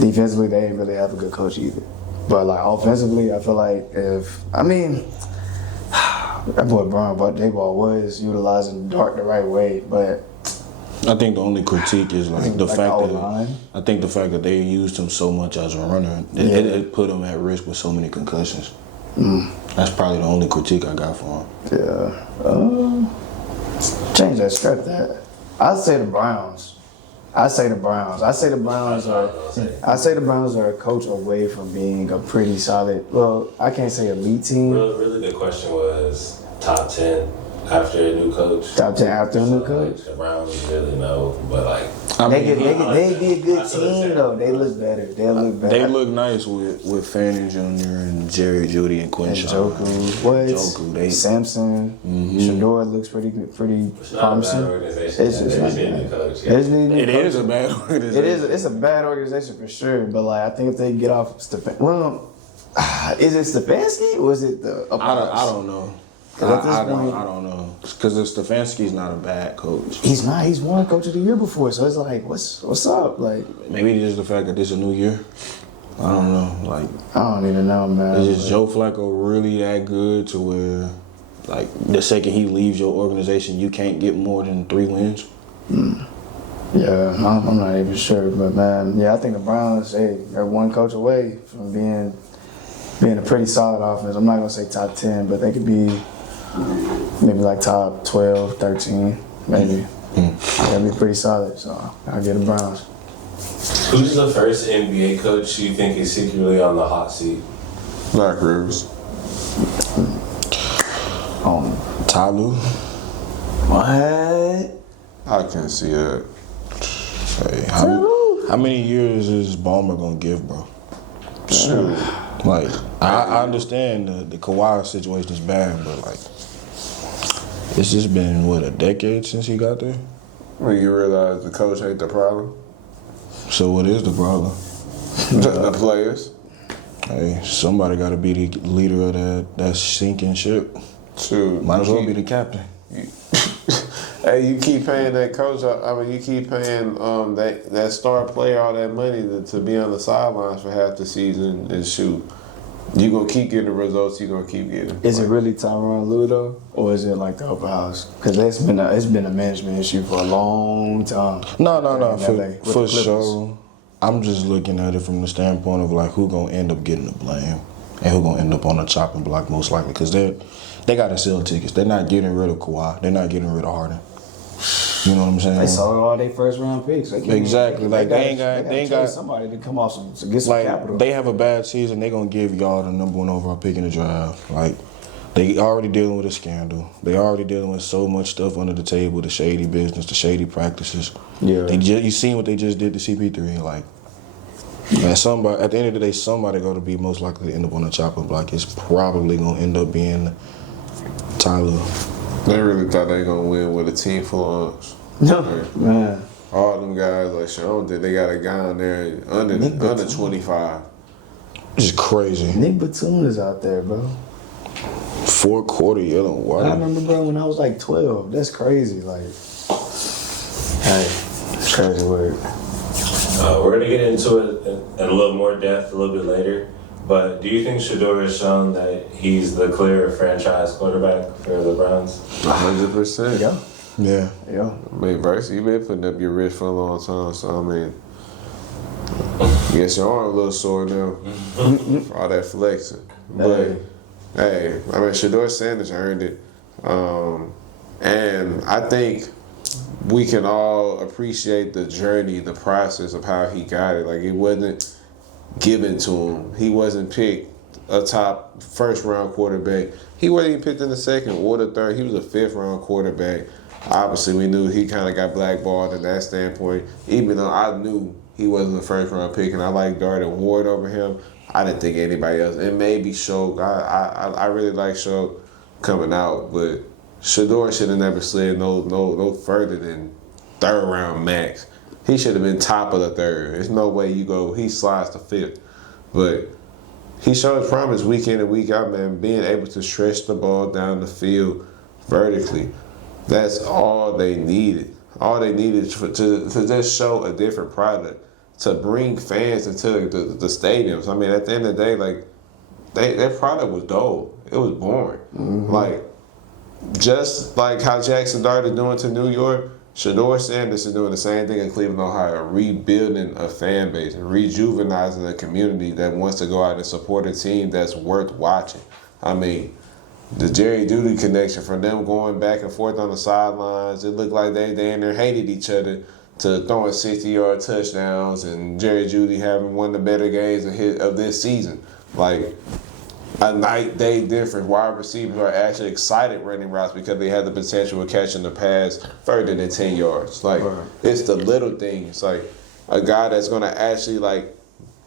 defensively, they didn't really have a good coach either. But like offensively, I feel like that boy Brian Daboll was utilizing Dart the right way, but I think the only critique is the fact that they used him so much as a runner. It put him at risk with so many concussions. That's probably the only critique I got for him. Yeah. Change that, scrap that. I say the Browns are a coach away from being a pretty solid. Well, I can't say elite team. Really, the question was top 10. after a new coach? Top 10 after a new coach. The Browns really know, but like They be a good team though. They look better. They look nice with Fanning Jr. and Jerry Jeudy and Quinn And Shaw. Joku, Samson, Shedeur looks pretty good, pretty it's not promising. a bad organization. It's just They not just need a bad. new coach. It It is a bad organization. It's a bad organization for sure. But like, I think if they get off is it Stefanski or is it the? I don't know. I don't know. Because Stefanski's not a bad coach. He's not. He's won Coach of the Year before, so it's like, what's up? Like, Maybe it is the fact that this is a new year. I don't know. Like, I don't even know, man. is just Joe Flacco really that good to where, like, the second he leaves your organization, you can't get more than 3 wins? Yeah, I'm not even sure, but man, yeah, I think the Browns, they're one coach away from being a pretty solid offense. I'm not gonna say top 10, but they could be maybe like top 12, 13, maybe. That'd be pretty solid. So I'll get the Browns. Who's the first NBA coach you think is secretly on the hot seat? Doc Rivers. Ty Lue? What? I can see that. Hey, how many years is Ballmer gonna give, bro? Shoot. Like, I understand the Kawhi situation is bad, but like, it's just been, what, a decade since he got there? When you realize the coach ain't the problem, So what is the problem? the players. Hey, somebody got to be the leader of that sinking ship. Shoot. Might as well be the captain. Hey, you keep paying that coach. I mean, you keep paying that star player all that money to be on the sidelines for half the season, and shoot, you gonna keep getting the results. You gonna keep getting. Is it really Tyronn Lue though, or is it like the upper house? Because it's been a management issue for a long time. No, in LA for with the Clippers. sure. I'm just looking at it from the standpoint of like who gonna end up getting the blame and who gonna end up on the chopping block most likely, because they got to sell tickets. They're not getting rid of Kawhi. They're not getting rid of Harden. You know what I'm saying? They sold all their first round picks. Exactly. Like, they ain't got somebody to come off to get some like capital. they have a bad season. They gonna give y'all the number 1 overall pick in the draft. Like, they already dealing with a scandal. They already dealing with so much stuff under the table, the shady business, the shady practices. Yeah. You seen what they just did to CP3. Like, man, somebody at the end of the day, somebody gonna be most likely to end up on the chopping block. It's probably gonna end up being Tyler. They really thought they gonna win with a team full of umps. No, man. All them guys like Sean did. They got a guy on there under 25. It's crazy. Nick Batum is out there, bro. 4 quarter yellow white. I remember, bro, when I was like 12. That's crazy. Like, hey, it's crazy word. We're gonna get into it in a little more depth a little bit later. But do you think Shedeur has shown that he's the clear franchise quarterback for the Browns? 100%. Yeah. Yeah. Yeah. I mean, Bryce, you been putting up your wrist for a long time, so I mean, I guess your arm a little sore now for all that flexing. But hey, I mean, Shedeur Sanders earned it, and I think we can all appreciate the journey, the process of how he got it. Like, it wasn't given to him. He wasn't picked a top first round quarterback. He wasn't even picked in the second or the third. He was a 5th round quarterback. Obviously, we knew he kind of got blackballed in that standpoint, even though I knew he wasn't the first round pick, and I like Darden Ward over him. I didn't think anybody else. And maybe Show. I really like Show coming out, but Shedeur should have never slid no further than 3rd round max. He should have been top of the 3rd. There's no way he slides to 5th. But he showed promise week in and week out, man, being able to stretch the ball down the field vertically. That's all they needed. All they needed to just show a different product, to bring fans into the stadiums. I mean, at the end of the day, like, their product was dull. It was boring. Like, just like how Jackson Dart is doing to New York, Shedeur Sanders is doing the same thing in Cleveland, Ohio, rebuilding a fan base and rejuvenizing a community that wants to go out and support a team that's worth watching. I mean, the Jerry Jeudy connection, from them going back and forth on the sidelines, it looked like they in there hated each other, to throwing 60-yard touchdowns, and Jerry Jeudy having one of the better games of this season. Like, a night day difference. Wide receivers are actually excited running routes because they have the potential of catching the pass further than 10 yards. Like, it's the little things. Like, a guy that's going to actually, like,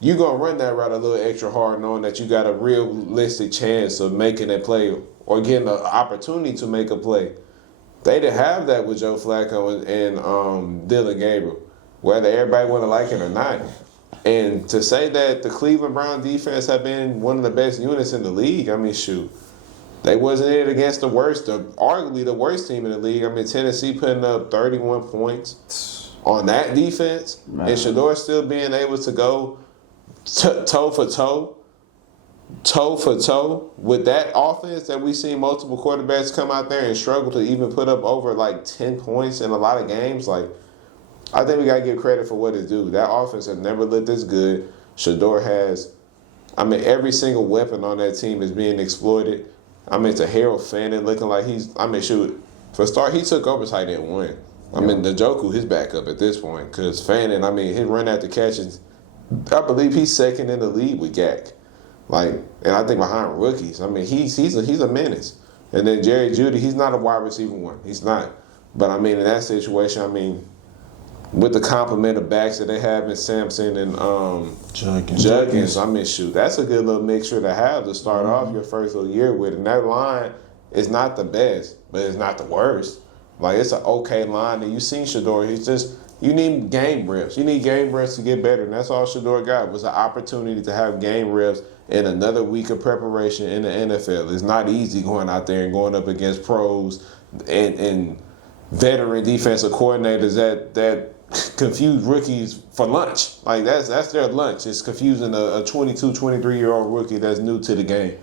you're going to run that route a little extra hard knowing that you got a realistic chance of making a play or getting an opportunity to make a play. They didn't have that with Joe Flacco and Dylan Gabriel, whether everybody want to like it or not. And to say that the Cleveland Brown defense have been one of the best units in the league, I mean, shoot. They wasn't in it against arguably the worst team in the league. I mean, Tennessee putting up 31 points on that defense. Man. And Shedeur still being able to go toe for toe with that offense that we've seen multiple quarterbacks come out there and struggle to even put up over like 10 points in a lot of games. Like, I think we got to give credit for what it's due. That offense has never looked this good. Shedeur has, every single weapon on that team is being exploited. To Harold Fannin looking like for a start, he took over tight end 1. The Njoku, his backup at this point, because Fannin, his run after catches, I believe he's second in the league with Gak. And I think behind rookies, he's a menace. And then Jerry Jeudy, he's not a wide receiver 1. He's not. But in that situation, with the complement of backs that they have in Sampson and Juggins, shoot, that's a good little mixture to have to start off your first little year with. And that line is not the best, but it's not the worst. It's an okay line. And you've seen Shedeur. He's just, you need game reps. You need game reps to get better. And that's all Shedeur got was an opportunity to have game reps in another week of preparation in the NFL. It's not easy going out there and going up against pros and veteran defensive coordinators that confuse rookies for lunch. That's their lunch. It's confusing a 22, 23-year-old rookie that's new to the game.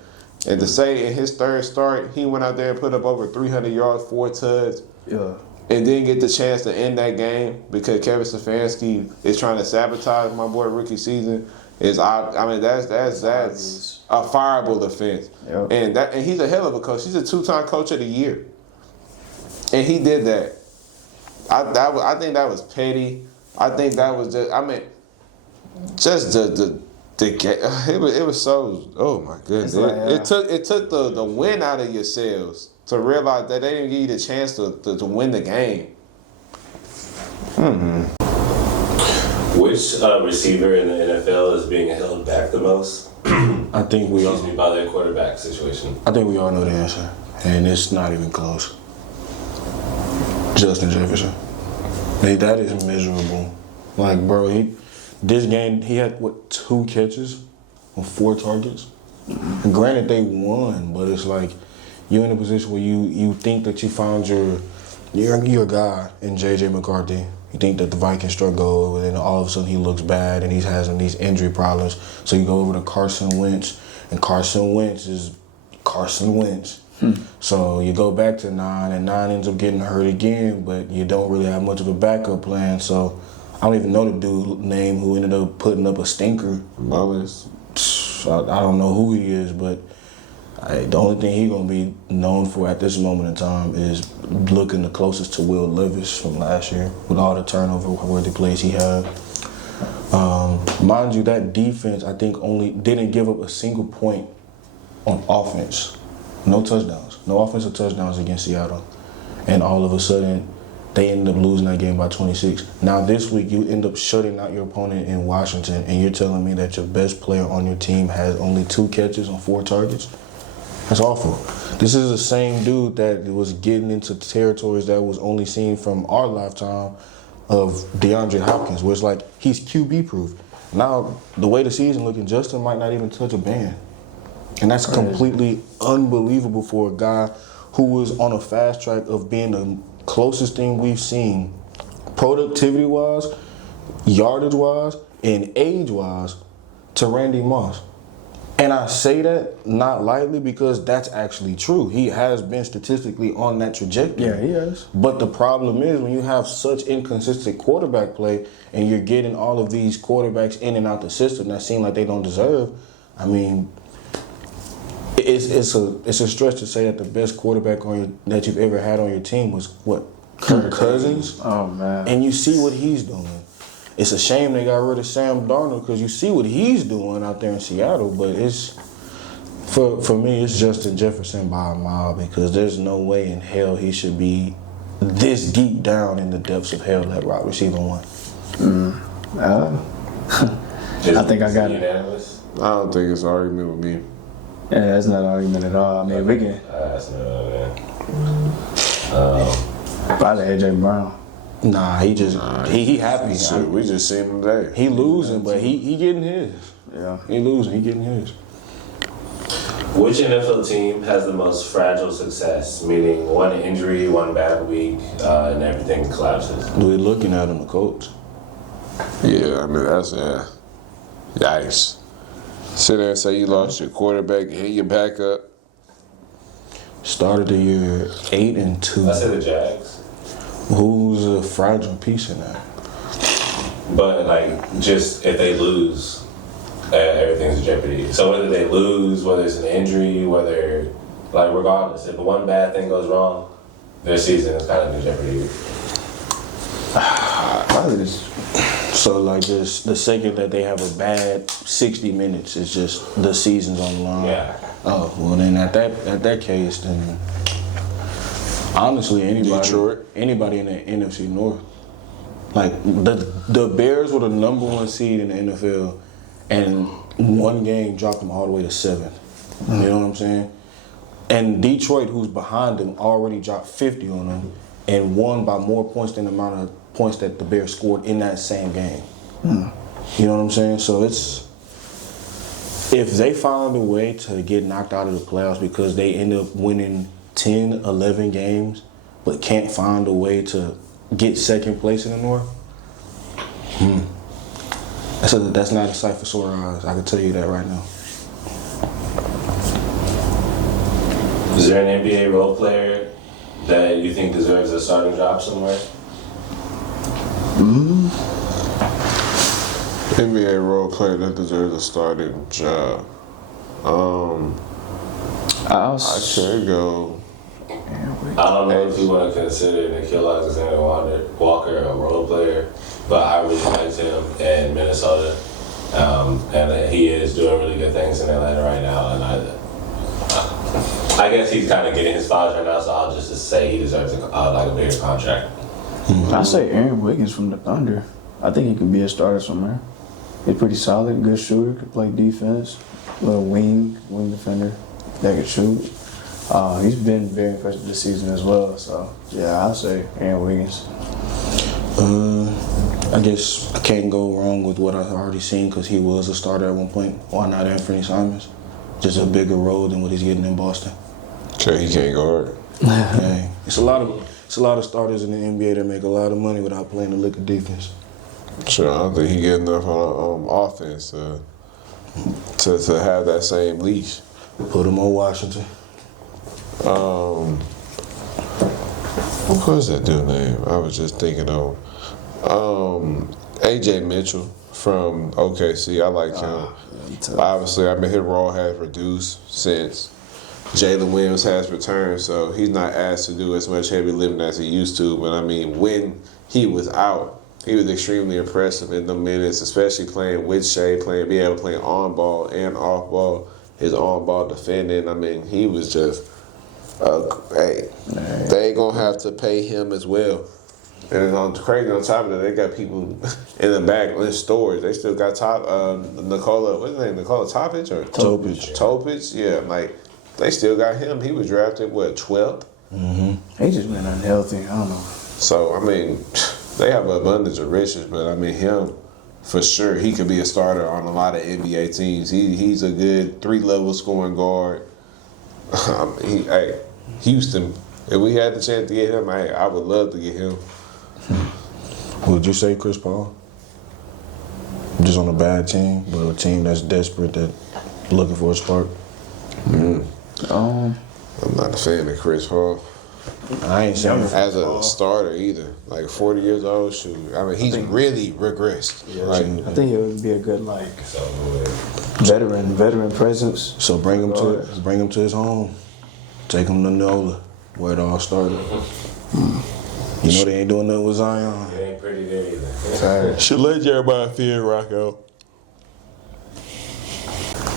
And to say in his third start, he went out there and put up over 300 yards, 4 tuds, and didn't get the chance to end that game because Kevin Stefanski is trying to sabotage my boy rookie season. That's a fireable offense. Yep. And he's a hell of a coach. He's a 2-time coach of the year. And he did that. I think that was petty. I think that was it was so, oh my goodness. It took the win out of yourselves to realize that they didn't give you the chance to win the game. Mm-hmm. Which receiver in the NFL is being held back the most? I think we all. By their quarterback situation. I think we all know the answer, and it's not even close. Justin Jefferson. That is miserable. Bro, this game he had 2 catches on 4 targets. And granted, they won, but it's you're in a position where you think that you found your guy in J.J. McCarthy. You think that the Vikings struggle, and then all of a sudden he looks bad and he's having these injury problems. So you go over to Carson Wentz, and Carson Wentz is Carson Wentz. So you go back to 9, and 9 ends up getting hurt again, but you don't really have much of a backup plan. So I don't even know the dude's name who ended up putting up a stinker. I don't know who he is, but the only thing he's going to be known for at this moment in time is looking the closest to Will Levis from last year with all the turnover-worthy plays he had. Mind you, that defense, I think, only didn't give up a single point on offense. No touchdowns. No offensive touchdowns against Seattle. And all of a sudden, they ended up losing that game by 26. Now this week, you end up shutting out your opponent in Washington, and you're telling me that your best player on your team has only 2 catches on 4 targets? That's awful. This is the same dude that was getting into territories that was only seen from our lifetime of DeAndre Hopkins, where it's he's QB proof. Now, the way the season looking, Justin might not even touch a band. And that's completely unbelievable for a guy who was on a fast track of being the closest thing we've seen, productivity-wise, yardage-wise, and age-wise, to Randy Moss. And I say that not lightly because that's actually true. He has been statistically on that trajectory. Yeah, he has. But the problem is when you have such inconsistent quarterback play and you're getting all of these quarterbacks in and out the system that seem like they don't deserve, it's a stretch to say that the best quarterback that you've ever had on your team was Kirk Cousins. Oh man! And you see what he's doing. It's a shame they got rid of Sam Darnold because you see what he's doing out there in Seattle. But it's For me, it's Justin Jefferson by a mile because there's no way in hell he should be this deep down in the depths of hell at wide receiver one. I think I got it. Unanimous? I don't think it's an argument with me. Yeah, that's not an argument at all. I mean, we can That's another man. probably AJ Brown. Nah, he happy. Shit, we just seen him today. He losing, but he getting his. Yeah. He losing, he getting his. Which NFL team has the most fragile success? Meaning one injury, one bad week, and everything collapses. We're looking at him, the coach. Yeah, I mean, that's, yikes. Sit there and say you lost your quarterback and your backup. Started the year 8-2. I say the Jags. Who's a fragile piece in that? But like, just if they lose, everything's in jeopardy. So whether they lose, whether it's an injury, whether, like, regardless, if one bad thing goes wrong, their season is kind of in jeopardy. Probably just So like just the second that they have a bad 60 minutes, it's just the season's on the line. Yeah. Oh well, then at that case, then honestly Detroit. anybody in the NFC North, like the Bears were the number 1 seed in the NFL, and one game dropped them all the way to 7. You know what I'm saying? And Detroit, who's behind them, already dropped 50 on them and won by more points than the amount of points that the Bears scored in that same game. You know what I'm saying? So it's, if they find a way to get knocked out of the playoffs because they end up winning 10, 11 games, but can't find a way to get second place in the North, that's not a sight for sore eyes. I can tell you that right now. Is there an NBA role player that you think deserves a starting job somewhere? NBA role player that deserves a starting job. I should go. I don't know if you want to consider Nikhil Alexander-Walker a role player, but I really liked him in Minnesota, and he is doing really good things in Atlanta right now. And I guess he's kind of getting his flowers right now, so I'll just say he deserves a bigger contract. I say Aaron Wiggins from the Thunder. I think he could be a starter somewhere. He's pretty solid, good shooter, could play defense, little wing defender that could shoot. He's been very impressive this season as well. So yeah, I'll say Aaron Wiggins. I guess I can't go wrong with what I've already seen because he was a starter at one point. Why not Anthony Simons? Just a bigger role than what he's getting in Boston. Sure, he can't guard. Yeah, it's a lot of starters in the NBA that make a lot of money without playing a lick of defense. Sure, I don't think he get enough on offense to have that same leash. Put him on Washington. What was that dude's name? I was just thinking of AJ Mitchell from OKC. I like him. Obviously, I mean, his role has reduced since Jalen Williams has returned, so he's not asked to do as much heavy lifting as he used to. But I mean, when he was out, he was extremely impressive in the minutes, especially playing with Shea, being able to play on ball and off ball. His on ball defending. I mean, he was just. They ain't gonna have to pay him as well. And on crazy on top of that, they got people in the back in storage. They still got Nikola. What's his name? Nikola Topic or Topic? Yeah, like they still got him. He was drafted 12th. He just been unhealthy. I don't know. So I mean, they have an abundance of riches, but I mean him for sure. He could be a starter on a lot of NBA teams. He's a good 3-level scoring guard. Houston. If we had the chance to get him, I would love to get him. Would you say Chris Paul? Just on a bad team, but a team that's desperate, that looking for a spark? I'm not a fan of Chris Paul. I ain't saying As a starter either. Like 40 years old, shoot. I mean, he's really regressed. Yeah, like, I think it would be a good veteran presence. so. Bring him to his home. Take him to NOLA, where it all started. You know they ain't doing nothing with Zion. It ain't pretty there either. should let Jeremiah Field rock out.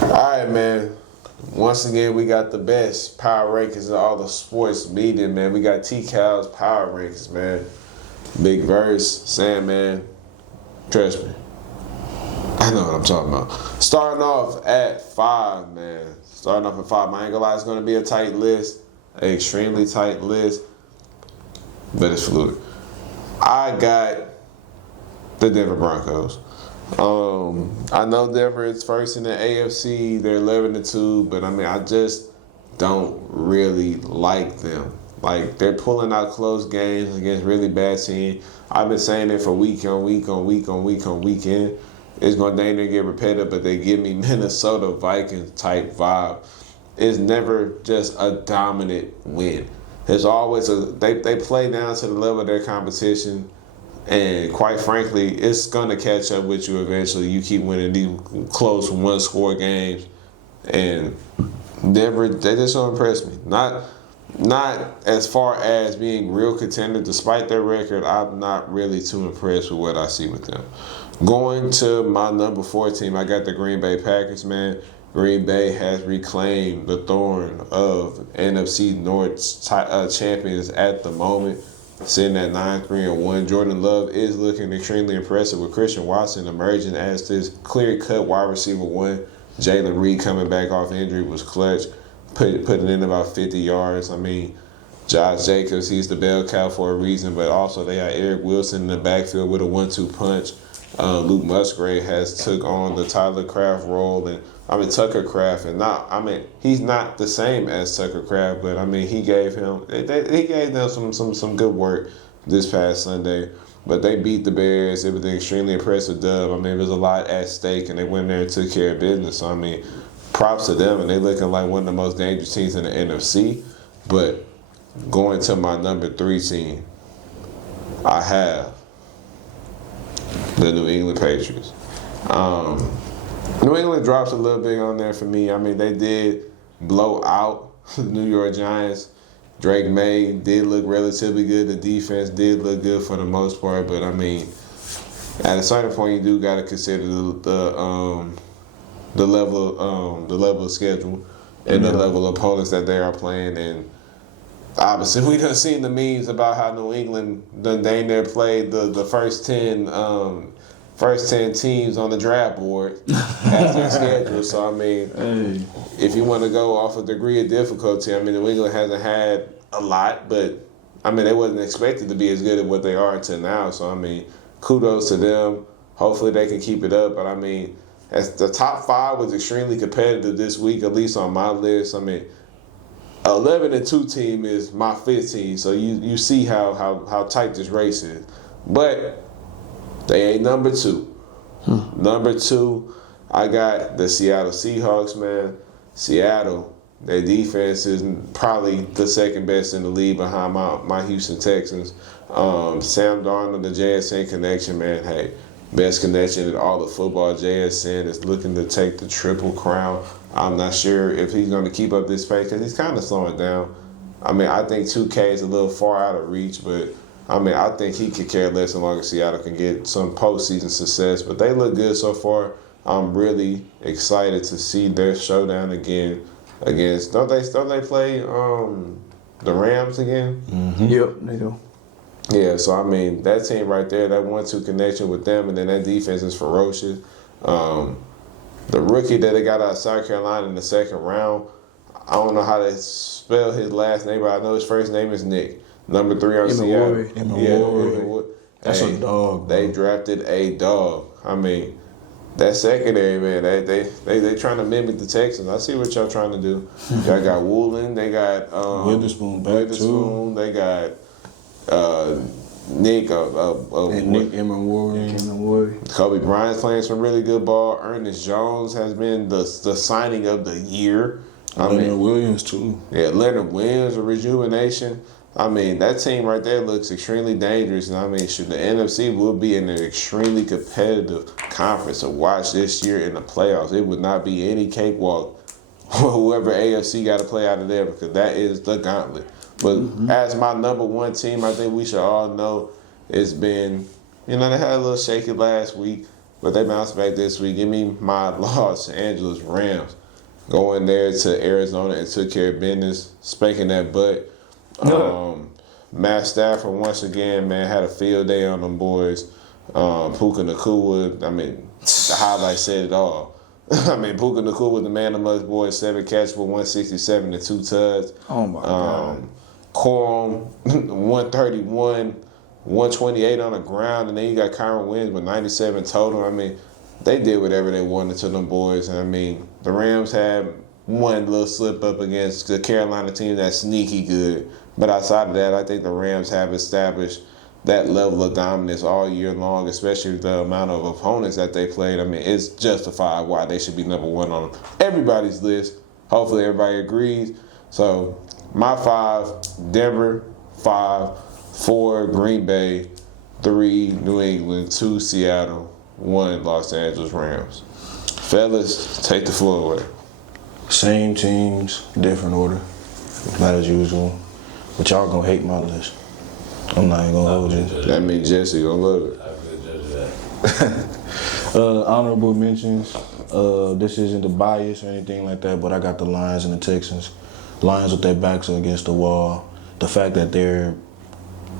All right, man. Once again, we got the best power rankings in all the sports media, man. We got TCal's power rankings, man. Big verse, Sandman. Trust me. I know what I'm talking about. Starting off at 5, man. Starting off at 5. I ain't gonna lie, it's gonna be a tight list. An extremely tight list. But it's fluid. I got the Denver Broncos. I know Denver is first in the AFC. They're 11-2, but I mean, I just don't really like them. Like, they're pulling out close games against really bad teams. I've been saying it for week on weekend. It's going to dang near get repetitive, but they give me Minnesota Vikings type vibe. It's never just a dominant win. There's always they play down to the level of their competition. And quite frankly, it's going to catch up with you eventually. You keep winning these close one-score games. And Denver, they just don't impress me. Not as far as being real contender. Despite their record, I'm not really too impressed with what I see with them. Going to my number 4 team, I got the Green Bay Packers, man. Green Bay has reclaimed the thorn of NFC North's champions at the moment. Sitting at 9-3-1. Jordan Love is looking extremely impressive with Christian Watson emerging as this clear-cut wide receiver 1. Jalen Reed coming back off injury was clutch, putting in about 50 yards. I mean, Josh Jacobs, he's the bell cow for a reason, but also they got Eric Wilson in the backfield with a 1-2 punch. Luke Musgrave has took on the Tyler Kraft role, and Tucker Kraft, and he's not the same as Tucker Kraft, but he gave them some good work this past Sunday. But they beat the Bears. It was an extremely impressive dub. There was a lot at stake, and they went there and took care of business. So, props to them, and they looking like one of the most dangerous teams in the NFC. But going to my number 3 team, I have the New England Patriots. New England drops a little bit on there for me. They did blow out the New York Giants. Drake May did look relatively good. The defense did look good for the most part, but at a certain point, you do got to consider the level of schedule and the level of opponents that they are playing. And obviously, we done seen the memes about how New England done dang near played the first 10 teams on the draft board as their schedule. So, if you want to go off a degree of difficulty, New England hasn't had a lot, but, they wasn't expected to be as good as what they are until now. So, kudos to them. Hopefully they can keep it up. But, as the top 5 was extremely competitive this week, at least on my list. 11-2 team is my 5th team. So, you see how tight this race is. But they ain't number 2. Number 2, I got the Seattle Seahawks, man. Seattle, their defense is probably the second best in the league behind my Houston Texans. Sam Darnold, the JSN connection, man. Hey, best connection in all of football. JSN is looking to take the triple crown. I'm not sure if he's going to keep up this pace because he's kind of slowing down. I think 2K is a little far out of reach, but I think he could care less as long as Seattle can get some postseason success. But they look good so far. I'm really excited to see their showdown again against. Don't they play the Rams again? Mm-hmm. Yep, they do. Yeah, so that team right there, that 1-2 connection with them, and then that defense is ferocious. The rookie that they got out of South Carolina in the second round, I don't know how to spell his last name, but I know his first name is Nick. Number 3 on Seattle. Emma That's a dog. They drafted a dog. That secondary, man, they trying to mimic the Texans. I see what y'all trying to do. Y'all got Woolen, they got Witherspoon back too. They got Nick Emery. Kobe Bryant's playing some really good ball. Ernest Jones has been the signing of the year. Leonard Williams too. Yeah, Leonard Williams, a rejuvenation. That team right there looks extremely dangerous. And the NFC will be in an extremely competitive conference to watch this year in the playoffs. It would not be any cakewalk for whoever AFC got to play out of there because that is the gauntlet. But as my number 1 team, I think we should all know it's been, they had a little shaky last week, but they bounced back this week. Give me my Los Angeles Rams. going there to Arizona and took care of business, spanking that butt. Matt Stafford, once again, man, had a field day on them boys. Puka Nacua, I mean, the highlight said it all. I mean, Puka Nacua was the man amongst boys, 7 catches for 167 and 2 tugs. Oh, my God. Corum, 131, 128 on the ground, and then you got Kyron Williams with 97 total. I mean, they did whatever they wanted to them boys. And I mean, the Rams had one little slip up against the Carolina team that's sneaky good. But outside of that, I think the Rams have established that level of dominance all year long, especially the amount of opponents that they played. I mean, it's justified why they should be number one on everybody's list. Hopefully everybody agrees. So my 5, Denver, 5, 4, Green Bay, 3, New England, 2, Seattle, 1, Los Angeles Rams. Fellas, take the floor away. Same teams, different order, not as usual. But y'all gonna hate my list. I'm not even gonna hold you. That means Jesse gonna love it. I'm good judge of that. Honorable mentions. This isn't a bias or anything like that, but I got the Lions and the Texans. Lions with their backs against the wall. The fact that they're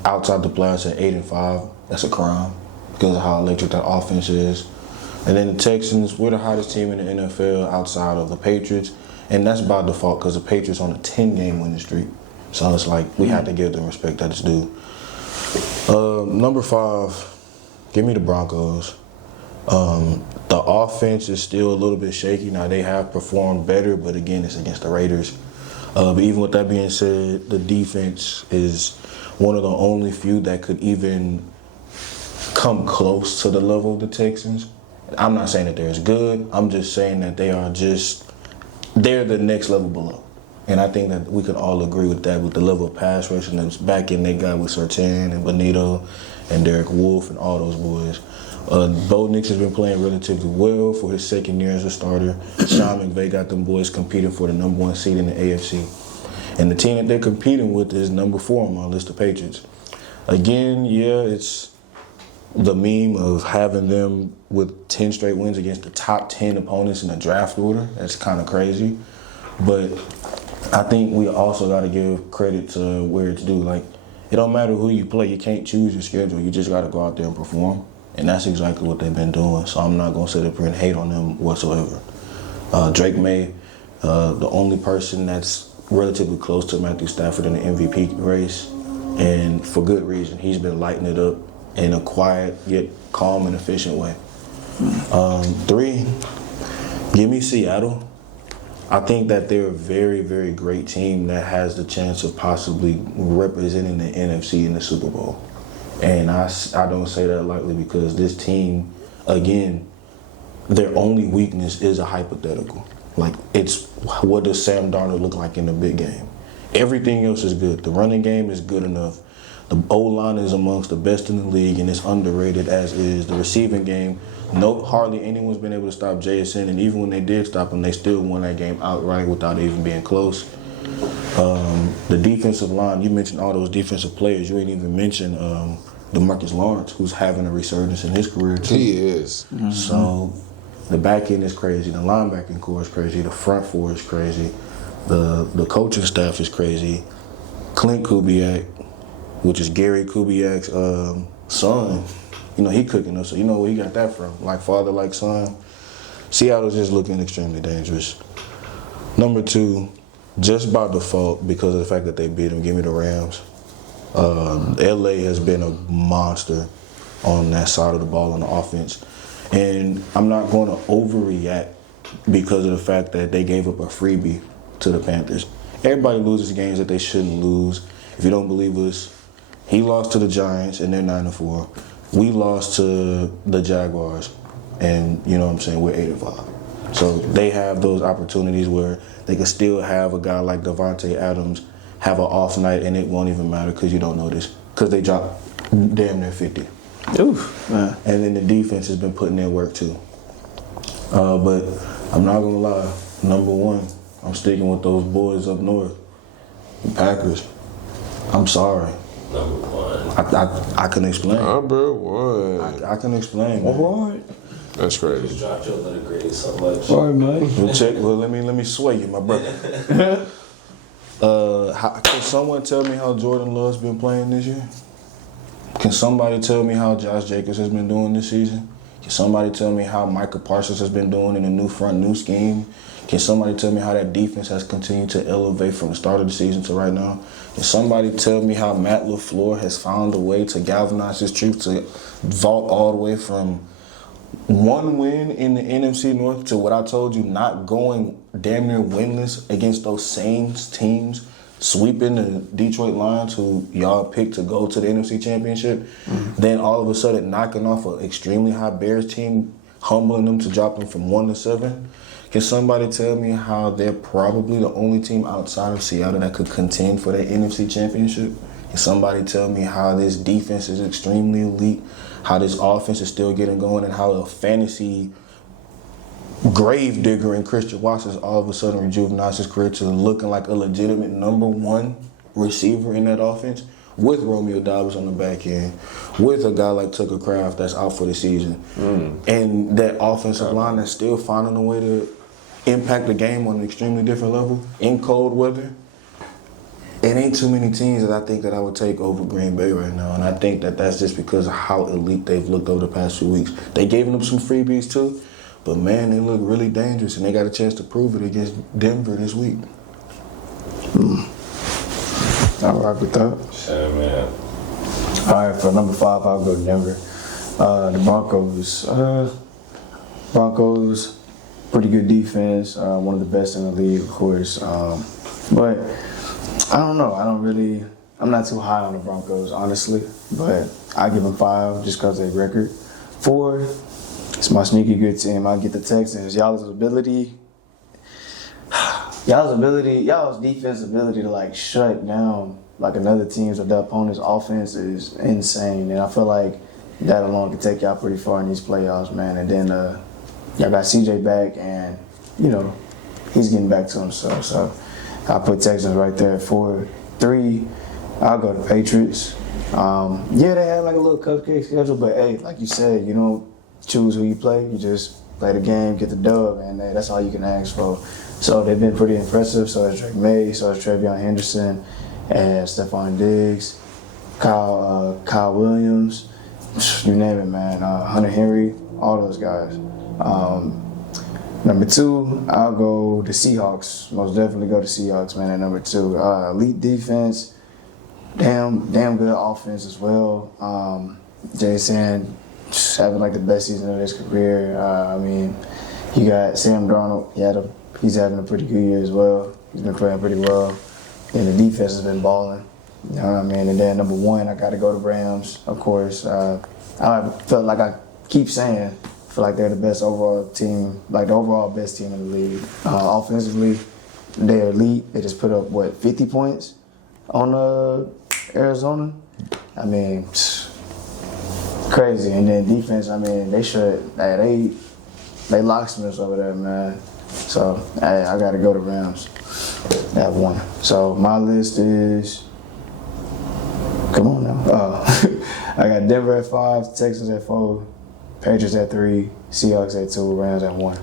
outside the playoffs at 8-5, that's a crime because of how electric that offense is. And then the Texans, we're the hottest team in the NFL outside of the Patriots, and that's by default because the Patriots on a 10-game winning streak. So it's like we have to give them respect that it's due. Number 5, give me the Broncos. The offense is still a little bit shaky. Now, they have performed better, but again, it's against the Raiders. But even with that being said, the defense is one of the only few that could even come close to the level of the Texans. I'm not saying that they're as good. I'm just saying that they're the next level below. And I think that we can all agree with that, with the level of pass rush and the back end they got with Surtain and Bonito and Derek Wolfe and all those boys. Bo Nix has been playing relatively well for his second year as a starter. Sean McVay got them boys competing for the number 1 seed in the AFC. And the team that they're competing with is number 4 on my list, the Patriots. Again, yeah, it's the meme of having them with 10 straight wins against the top 10 opponents in the draft order. That's kind of crazy. But I think we also got to give credit to where it's due. Like, it don't matter who you play. You can't choose your schedule. You just got to go out there and perform. And that's exactly what they've been doing. So I'm not going to sit up here and hate on them whatsoever. Drake May, the only person that's relatively close to Matthew Stafford in the MVP race. And for good reason. He's been lighting it up in a quiet yet calm and efficient way. 3, give me Seattle. I think that they're a very, very great team that has the chance of possibly representing the NFC in the Super Bowl. And I don't say that lightly because this team, again, their only weakness is a hypothetical. Like, it's what does Sam Darnold look like in the big game? Everything else is good. The running game is good enough. The O-line is amongst the best in the league, and it's underrated, as is the receiving game. Hardly anyone's been able to stop JSN, and even when they did stop him, they still won that game outright without even being close. The defensive line, you mentioned all those defensive players. You ain't even mentioned DeMarcus Lawrence, who's having a resurgence in his career, too. He is. Mm-hmm. So the back end is crazy. The linebacking core is crazy. The front four is crazy. The coaching staff is crazy. Clint Kubiak, which is Gary Kubiak's son, he cooking us. So you know where he got that from. Like father, like son. Seattle's just looking extremely dangerous. Number 2, just by default, because of the fact that they beat them, give me the Rams. LA has been a monster on that side of the ball on the offense. And I'm not going to overreact because of the fact that they gave up a freebie to the Panthers. Everybody loses games that they shouldn't lose. If you don't believe us, he lost to the Giants and they're 9-4. We lost to the Jaguars and we're 8-5. So they have those opportunities where they can still have a guy like Devontae Adams have an off night and it won't even matter because you don't notice because they dropped damn near 50. Oof. And then the defense has been putting in work too. But I'm not gonna lie, number 1, I'm sticking with those boys up north, the Packers. I'm sorry. Number 1. I can explain. Number 1. I can explain. Man. What? That's crazy. Just dropped your letter grade so much. Sorry, man. Well, let me sway you, my brother. Can someone tell me how Jordan Love's been playing this year? Can somebody tell me how Josh Jacobs has been doing this season? Can somebody tell me how Micah Parsons has been doing in the new scheme? Can somebody tell me how that defense has continued to elevate from the start of the season to right now? Can somebody tell me how Matt LaFleur has found a way to galvanize his troops to vault all the way from one win in the NFC North to what I told you, not going damn near winless against those same teams, sweeping the Detroit Lions, who y'all picked to go to the NFC Championship, then all of a sudden knocking off an extremely high Bears team, humbling them to drop them from 1-7. Can somebody tell me how they're probably the only team outside of Seattle that could contend for that NFC Championship? Can somebody tell me how this defense is extremely elite, how this offense is still getting going, and how a fantasy gravedigger in Christian Watson is all of a sudden rejuvenized his career to looking like a legitimate number one receiver in that offense, with Romeo Dobbs on the back end, with a guy like Tucker Kraft that's out for the season, and that offensive line that's still finding a way to impact the game on an extremely different level in cold weather. It ain't too many teams that I think that I would take over Green Bay right now, and I think that that's just because of how elite they've looked over the past few weeks. They gave them some freebies too, but man, they look really dangerous, and they got a chance to prove it against Denver this week. I'll rock with that. Shit, man. All right, for number 5, I'll go Denver. The Broncos. Broncos, pretty good defense. One of the best in the league, of course. But I don't know. I'm not too high on the Broncos, honestly. But I give them 5 just because of their record. 4, it's my sneaky good team. I'll get the Texans. Y'all's defense ability to like shut down like another team's or the opponent's offense is insane, and I feel like that alone can take y'all pretty far in these playoffs, man. And then y'all got CJ back, and you know he's getting back to himself. So I put Texans right there at 4. 3, I'll go to Patriots. Yeah, they had like a little cupcake schedule, but hey, like you said, you don't choose who you play. You just play the game, get the dub, and that's all you can ask for. So they've been pretty impressive. So is Drake May, so is Trevion Henderson, and Stephon Diggs, Kyle Williams, you name it, man. Hunter Henry, all those guys. Number 2, I'll go the Seahawks. Most definitely go to Seahawks, man, at number 2. Elite defense, damn good offense as well. Jason having like the best season of his career. I mean, you got Sam Darnold. He's having a pretty good year as well. He's been playing pretty well. And the defense has been balling. You know what I mean? And then number 1, I got to go to Rams, of course. I felt like I keep saying, I feel like they're the best overall team, like the overall best team in the league. Offensively, they're elite. They just put up, 50 points on Arizona? I mean, crazy. And then defense, I mean, they locksmiths over there, man. So I got to go to Rams at 1. So my list is, come on now. I got Denver at 5, Texans at 4, Patriots at 3, Seahawks at 2, Rams at 1.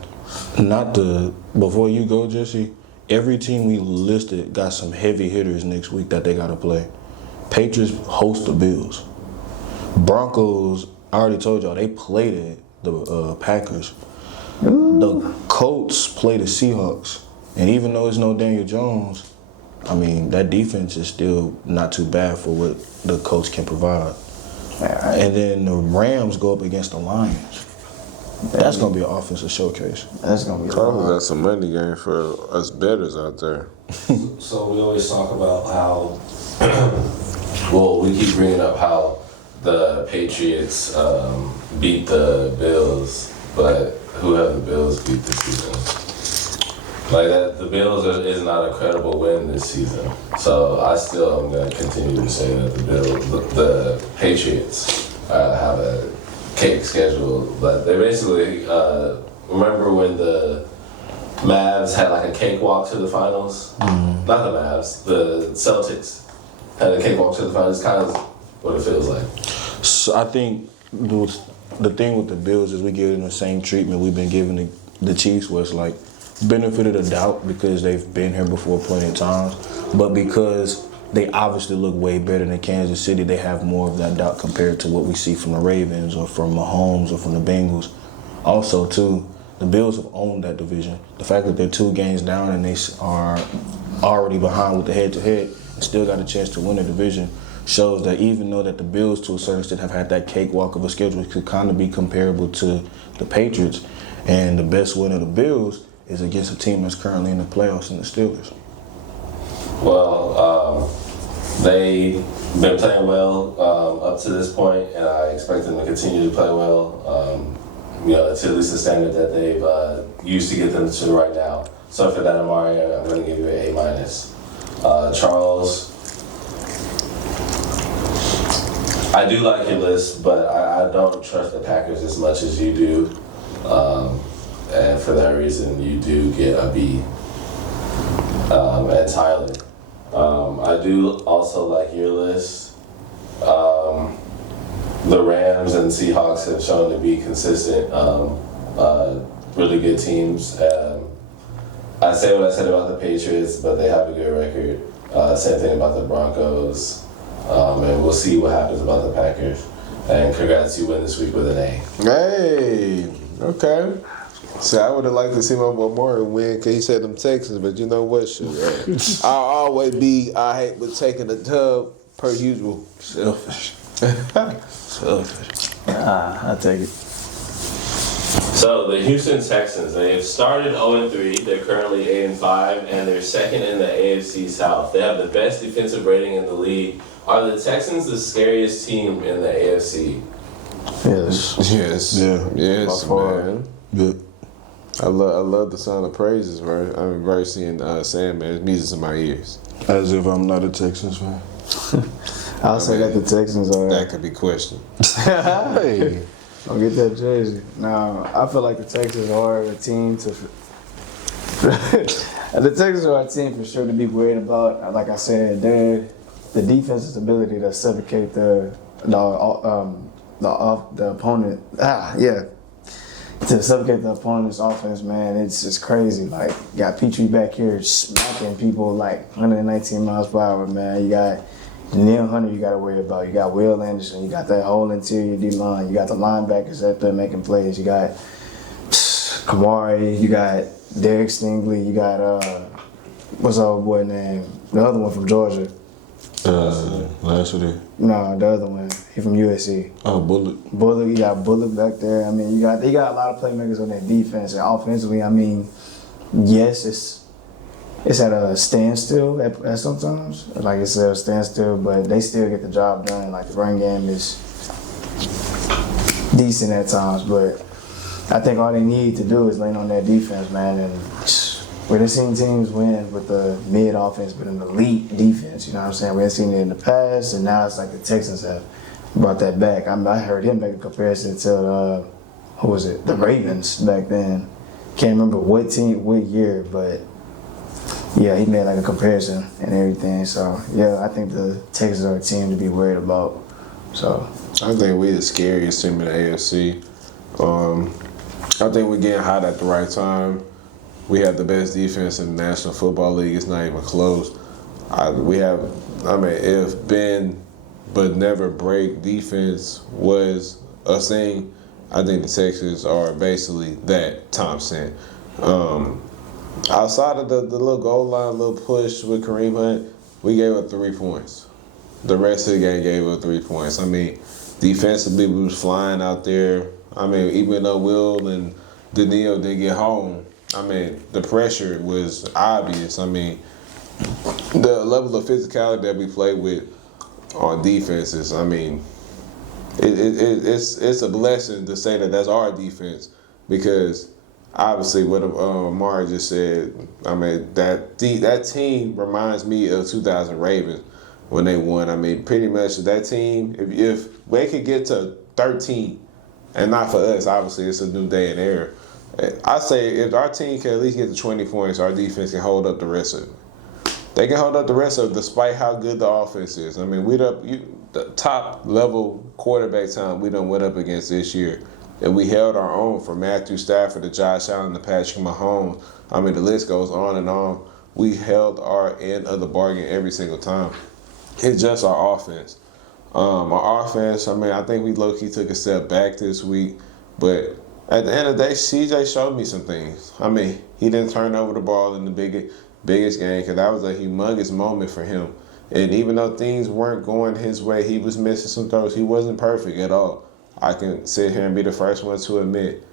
Before you go, Jesse, every team we listed got some heavy hitters next week that they got to play. Patriots host the Bills. Broncos, I already told y'all, they played the Packers. The Colts play the Seahawks. And even though it's no Daniel Jones, I mean, that defense is still not too bad for what the Colts can provide. And then the Rams go up against the Lions. That's going to be an offensive showcase. That's going to be Probably that's a money game for us bettors out there. So we always talk about how, well, we keep bringing up how the Patriots beat the Bills, but who have the Bills beat this season? Like that, the Bills is not a credible win this season. So I still am going to continue to say that the Patriots have a cake schedule, but they basically remember when the Mavs had like a cakewalk to the finals. Not the Mavs, the Celtics had a cakewalk to the finals. Kind of what it feels like. So I think the thing with the Bills is we give them the same treatment we've been giving the Chiefs, where it's like benefit of the doubt because they've been here before plenty of times, but because they obviously look way better than Kansas City, they have more of that doubt compared to what we see from the Ravens or from Mahomes or from the Bengals. Also, too, the Bills have owned that division. The fact that they're 2 games down and they are already behind with the head-to-head and still got a chance to win the division shows that even though that the Bills, to a certain extent, have had that cakewalk of a schedule, it could kind of be comparable to the Patriots. And the best win of the Bills is against a team that's currently in the playoffs in the Steelers. Well, they've been playing well up to this point, and I expect them to continue to play well. To at least the standard that they've used to get them to right now. So for that, Amari, I'm going to give you an A-. Charles, I do like your list, but I don't trust the Packers as much as you do. And for that reason, you do get a B. And Tyler, I do also like your list. The Rams and Seahawks have shown to be consistent, really good teams. I say what I said about the Patriots, but they have a good record. Same thing about the Broncos. And we'll see what happens about the Packers. And congrats, you win this week with an A. Hey, okay. See, I would have liked to see my boy Mario win because he said them Texans, but you know what? I'll always be, I hate with taking the dub per usual. Selfish. I take it. So the Houston Texans, they have started 0-3. They're currently 8-5, and they're second in the AFC South. They have the best defensive rating in the league. Are the Texans the scariest team in the AFC? Yes. Yes. Yeah. Yes, By far. man. Good. I love the sound of praises, bro. I'm very seeing Sandman. It's music in my ears. As if I'm not a Texans fan. I'll say that the Texans are. That could be questioned. Hey. Don't get that jersey. Now, I feel like the Texans are a team to. The Texans are a team for sure to be worried about. Like I said, the defense's ability to suffocate the opponent. To suffocate the opponent's offense, man, it's just crazy. Like, you got Petrie back here smacking people like 119 miles per hour, man. You got Neil Hunter you got to worry about. You got Will Anderson. You got that whole interior D-line. You got the linebackers up there making plays. You got Kamari. You got Derek Stingley. You got, what's the old boy name? The other one from Georgia. Lassiter. No, the other one. He from USC. Oh, Bullock. Bullock, you got Bullock back there. I mean, they got a lot of playmakers on their defense. And offensively, I mean, yes, it's at a standstill at sometimes. Like it's at a standstill, but they still get the job done. Like the run game is decent at times, but I think all they need to do is lean on their defense, man. And we've seen teams win with the mid offense, but an elite defense. You know what I'm saying? We've seen it in the past, and now it's like the Texans have brought that back. I heard him make a comparison to who was it? The Ravens back then. Can't remember what team, what year, but yeah, he made like a comparison and everything. So yeah, I think the Texans are a team to be worried about. So I think we're the scariest team in the AFC. I think we're getting hot at the right time. We have the best defense in the National Football League. It's not even close. If bend but never break defense was a thing, I think the Texans are basically that Thompson. Outside of the little goal line, little push with Kareem Hunt, we gave up 3 points. The rest of the game gave up 3 points. I mean, defensively, we was flying out there. I mean, even though Will and Daniil didn't get home, I mean, the pressure was obvious. I mean, the level of physicality that we played with on defenses, I mean, it's a blessing to say that that's our defense because obviously what Amari just said, I mean, that team reminds me of 2000 Ravens when they won. I mean, pretty much that team, if they could get to 13, and not for us, obviously it's a new day and era. I say if our team can at least get to 20 points, our defense can hold up the rest of it. They can hold up the rest of it despite how good the offense is. I mean, the top level quarterback talent we done went up against this year. And we held our own from Matthew Stafford to Josh Allen to Patrick Mahomes. I mean, the list goes on and on. We held our end of the bargain every single time. It's just our offense. Our offense, I mean, I think we low-key took a step back this week. But at the end of the day, CJ showed me some things. I mean, he didn't turn over the ball in the biggest game because that was a humongous moment for him. And even though things weren't going his way, he was missing some throws. He wasn't perfect at all. I can sit here and be the first one to admit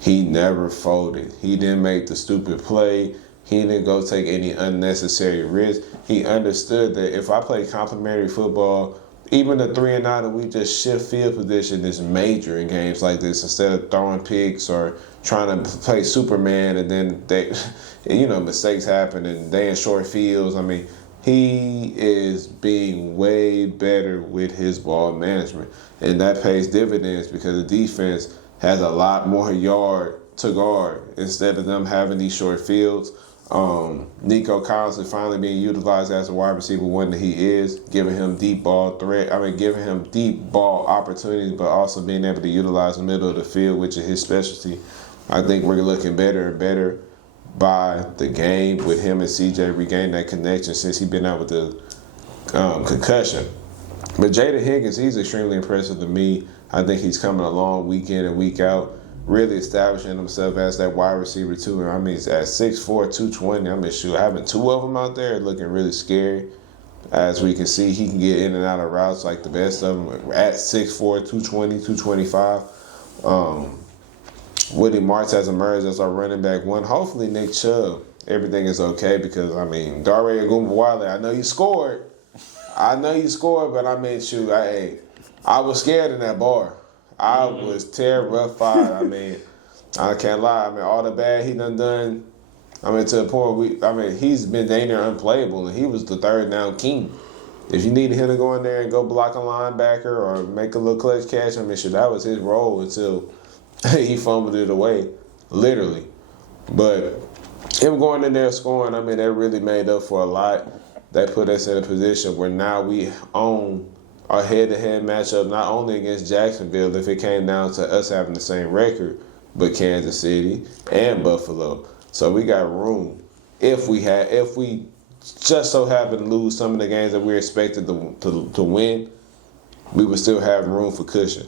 he never folded. He didn't make the stupid play. He didn't go take any unnecessary risk. He understood that if I play complimentary football, even the 3-9 and we just shift field position is major in games like this instead of throwing picks or trying to play Superman and then they, mistakes happen and they in short fields. I mean, he is being way better with his ball management. And that pays dividends because the defense has a lot more yard to guard instead of them having these short fields. Nico Collins is finally being utilized as a wide receiver one that he is, giving him deep ball giving him deep ball opportunities, but also being able to utilize the middle of the field, which is his specialty. I think we're looking better and better by the game with him and CJ regaining that connection since he's been out with the concussion. But Jada Higgins, he's extremely impressive to me. I think he's coming along week in and week out, really establishing himself as that wide receiver too. I mean, he's at 6'4", 220. I mean, having two of them out there looking really scary. As we can see, he can get in and out of routes like the best of them at 6'4", 220, 225. Woody Martz has emerged as our running back one. Hopefully, Nick Chubb, everything is okay because, I mean, Dare Ogunbowale, I know you scored, but I mean, shoot, I was scared in that bar. I was terrified. I mean, I can't lie. I mean, all the bad he done. I mean, to the point he's been damn near unplayable, and he was the third down king. If you needed him to go in there and go block a linebacker or make a little clutch catch, I mean, sure, that was his role until he fumbled it away, literally. But him going in there scoring, I mean, that really made up for a lot. That put us in a position where now we own our head-to-head matchup not only against Jacksonville if it came down to us having the same record, but Kansas City and Buffalo. So we got room. If we just so happen to lose some of the games that we expected to win, we would still have room for cushion.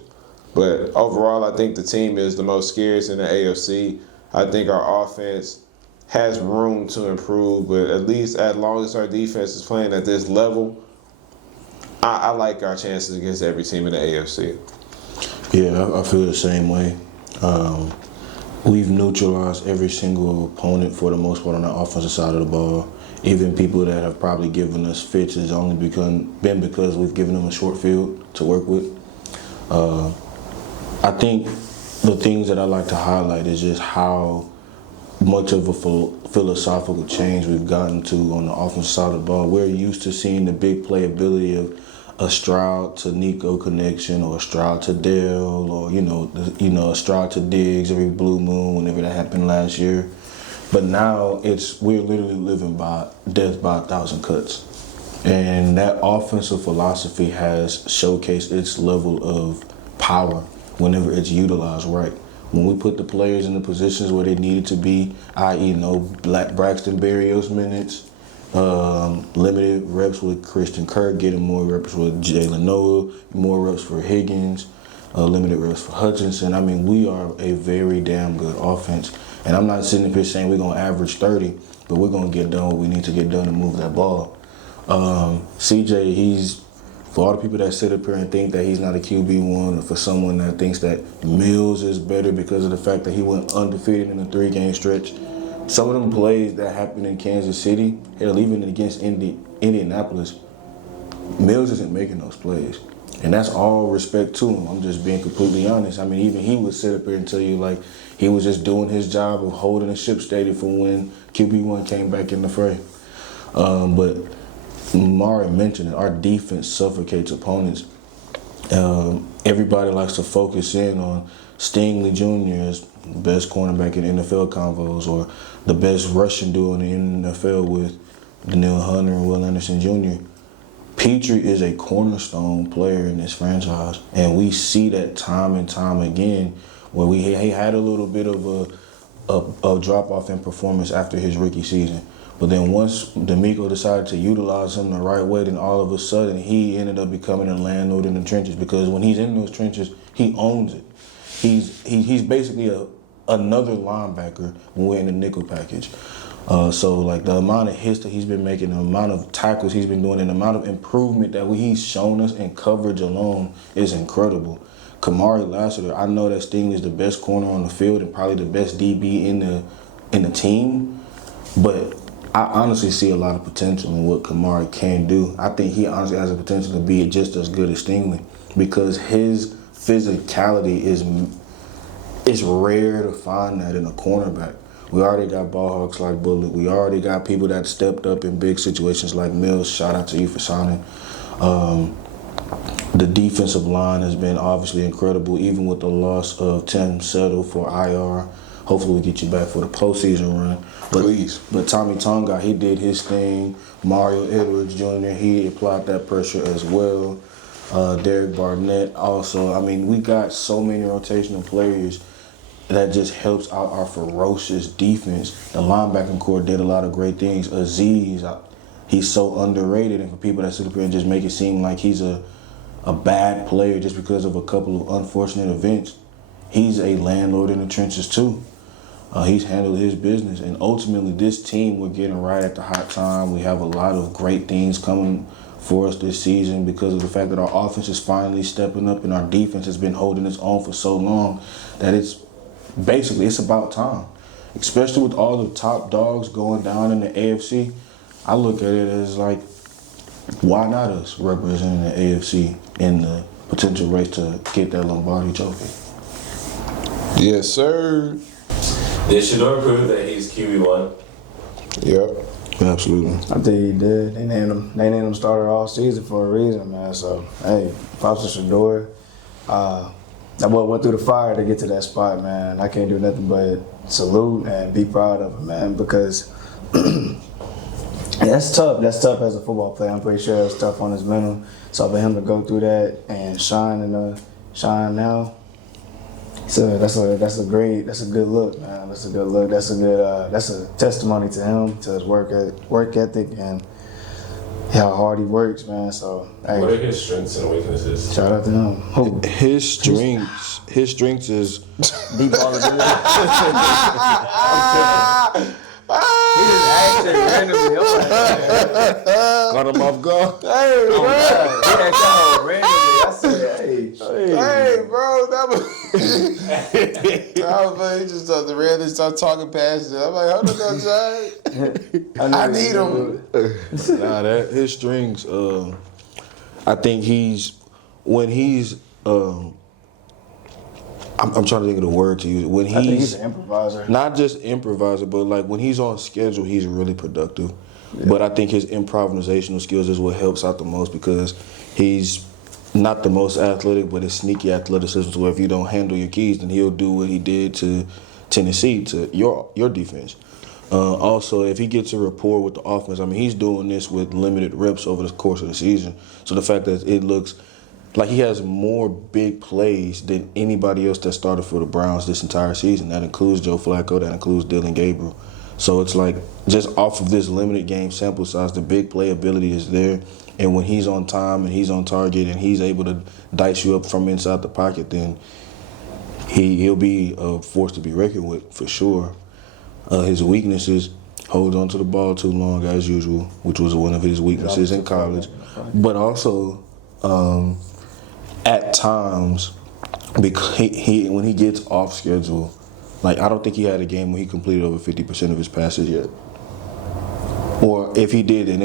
But overall, I think the team is the most scariest in the AFC. I think our offense has room to improve, but at least as long as our defense is playing at this level, I like our chances against every team in the AFC. Yeah, I feel the same way. We've neutralized every single opponent for the most part on the offensive side of the ball. Even people that have probably given us fits has only been because we've given them a short field to work with. I think the things that I like to highlight is just how much of a philosophical change we've gotten to on the offensive side of the ball. We're used to seeing the big playability of a Stroud to Nico connection, or a Stroud to Dell, or a Stroud to Diggs every blue moon whenever that happened last year. But now we're literally living by death by 1,000 cuts, and that offensive philosophy has showcased its level of power whenever it's utilized right. When we put the players in the positions where they needed to be, i.e., Braxton Berrios minutes, limited reps with Christian Kirk, getting more reps with Jalen Noah, more reps for Higgins, limited reps for Hutchinson. I mean, we are a very damn good offense. And I'm not sitting up here saying we're going to average 30, but we're going to get done what we need to get done to move that ball. CJ, for all the people that sit up here and think that he's not a QB1, or for someone that thinks that Mills is better because of the fact that he went undefeated in a 3-game stretch, some of them plays that happened in Kansas City, hell, even against Indianapolis, Mills isn't making those plays. And that's all respect to him. I'm just being completely honest. I mean, even he would sit up here and tell you, like, he was just doing his job of holding the ship steady for when QB1 came back in the fray. But Mari mentioned it, our defense suffocates opponents. Everybody likes to focus in on Stingley Jr. as the best cornerback in NFL convos, or the best rushing duo in the NFL with Danielle Hunter and Will Anderson Jr. Petrie is a cornerstone player in this franchise, and we see that time and time again where he had a little bit of a drop off in performance after his rookie season. But then once D'Amico decided to utilize him the right way, then all of a sudden he ended up becoming a landlord in the trenches, because when he's in those trenches, he owns it. He's basically another linebacker when we're in the nickel package. So like the amount of hits that he's been making, the amount of tackles he's been doing, and the amount of improvement that he's shown us in coverage alone is incredible. Kamari Lassiter, I know that Sting is the best corner on the field and probably the best DB in the team, but I honestly see a lot of potential in what Kamari can do. I think he honestly has the potential to be just as good as Stingley, because his physicality is rare to find that in a cornerback. We already got ball hawks like Bullock. We already got people that stepped up in big situations like Mills. Shout out to you for signing. The defensive line has been obviously incredible, even with the loss of Tim Settle for IR. Hopefully we get you back for the postseason run. Please. But Tommy Tonga, he did his thing. Mario Edwards Jr., he applied that pressure as well. Derek Barnett also. I mean, we got so many rotational players that just helps out our ferocious defense. The linebacking core did a lot of great things. Aziz, he's so underrated, and for people that sit up here and just make it seem like he's a bad player just because of a couple of unfortunate events, he's a landlord in the trenches too. He's handled his business, and ultimately this team, we're getting right at the hot time. We have a lot of great things coming for us this season because of the fact that our offense is finally stepping up and our defense has been holding its own for so long that it's about time. Especially with all the top dogs going down in the AFC, I look at it as like, why not us representing the AFC in the potential race to get that Lombardi trophy? Yes, sir. Did Shedeur prove that he's QB1? Yep. Absolutely. I think he did. They named him starter all season for a reason, man. So, hey, props to Shedeur. That boy went through the fire to get to that spot, man. I can't do nothing but salute and be proud of him, man, because that's tough. That's tough as a football player. I'm pretty sure it's tough on his mental. So for him to go through that and shine now, so that's a good look, man. That's a good look. That's a testimony to him, to his work ethic, and how hard he works, man. So hey, what are his strengths and weaknesses? shout out to him. Who? His strengths is Deep ball ability. He just asked it randomly. got him off guard. Hey, bro. He asked that randomly. I said, Hey, bro, that was he just started randomly start talking past it. I'm like, hold on, John. I need him. His strengths. I think I'm trying to think of the word to use. When I think he's an improviser. Not just improviser, but like when he's on schedule, he's really productive. Yeah. But I think his improvisational skills is what helps out the most, because he's not the most athletic, but his sneaky athleticism, where if you don't handle your keys, then he'll do what he did to Tennessee, to your defense. Also, if he gets a rapport with the offense, I mean, he's doing this with limited reps over the course of the season. So the fact that it looks like he has more big plays than anybody else that started for the Browns this entire season. That includes Joe Flacco, that includes Dylan Gabriel. So it's like, just off of this limited game sample size, the big play ability is there. And when he's on time and he's on target and he's able to dice you up from inside the pocket, then he'll be a force to be reckoned with for sure. His weaknesses, holds on to the ball too long as usual, which was one of his weaknesses in college. But also, at times, because he when he gets off schedule, like, I don't think he had a game where he completed over 50% of his passes yet. Or if he did, then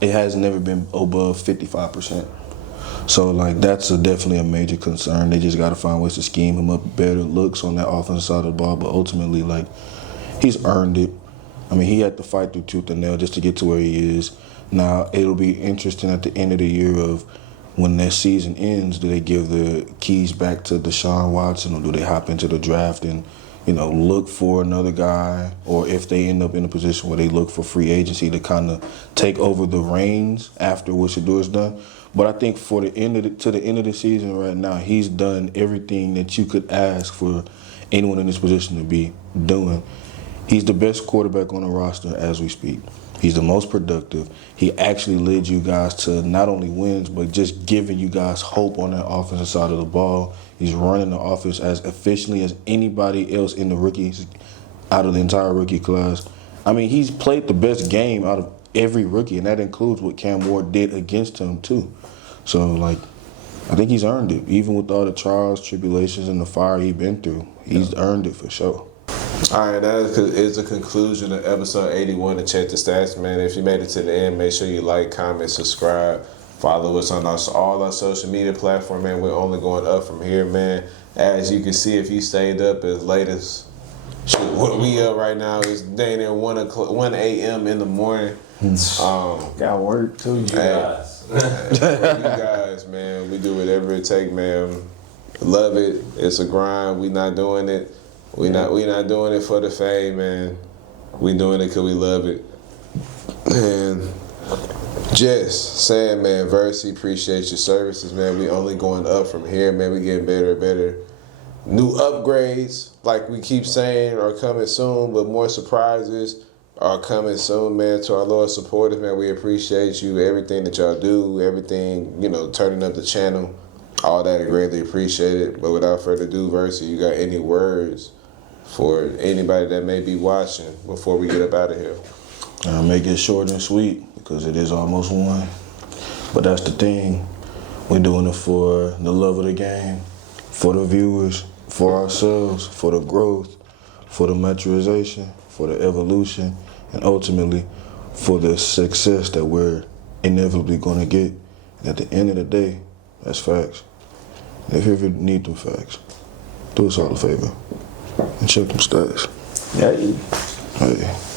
it has never been above 55%. So, like, that's definitely a major concern. They just got to find ways to scheme him up better looks on that offensive side of the ball. But ultimately, like, he's earned it. I mean, he had to fight through tooth and nail just to get to where he is. Now, it'll be interesting at the end of the year of when that season ends, do they give the keys back to Deshaun Watson, or do they hop into the draft and look for another guy, or if they end up in a position where they look for free agency to kind of take over the reins after what Shedeur's done. But I think to the end of the season right now, he's done everything that you could ask for anyone in this position to be doing. He's the best quarterback on the roster as we speak. He's the most productive. He actually led you guys to not only wins, but just giving you guys hope on that offensive side of the ball. He's running the offense as efficiently as anybody else in the rookies, out of the entire rookie class. I mean, he's played the best game out of every rookie, and that includes what Cam Ward did against him, too. So, I think he's earned it. Even with all the trials, tribulations, and the fire he's been through, he's earned it for sure. All right, that is the conclusion of episode 81 of Check the Stats, man. If you made it to the end, make sure you like, comment, subscribe. Follow us on all our social media platforms, man. We're only going up from here, man. As you can see, if you stayed up as late as what we up right now is dang near 1 a.m. in the morning. Got work too. You guys, man. We do whatever it takes, man. Love it. It's a grind. We not doing it. We not doing it for the fame, man. We doing it because we love it. And just saying, man, Versi, appreciate your services, man. We only going up from here, man. We getting better and better. New upgrades, like we keep saying, are coming soon, but more surprises are coming soon, man. To our loyal supporters, man, we appreciate you. Everything that y'all do, everything, turning up the channel, all that, I greatly appreciate it. But without further ado, Versi, you got any words for anybody that may be watching before we get up out of here? I'll make it short and sweet because it is almost 1. But that's the thing. We're doing it for the love of the game, for the viewers, for ourselves, for the growth, for the maturization, for the evolution, and ultimately for the success that we're inevitably going to get. And at the end of the day, that's facts. And if you ever need them facts, do us all a favor and check them stats. Yeah. Hey.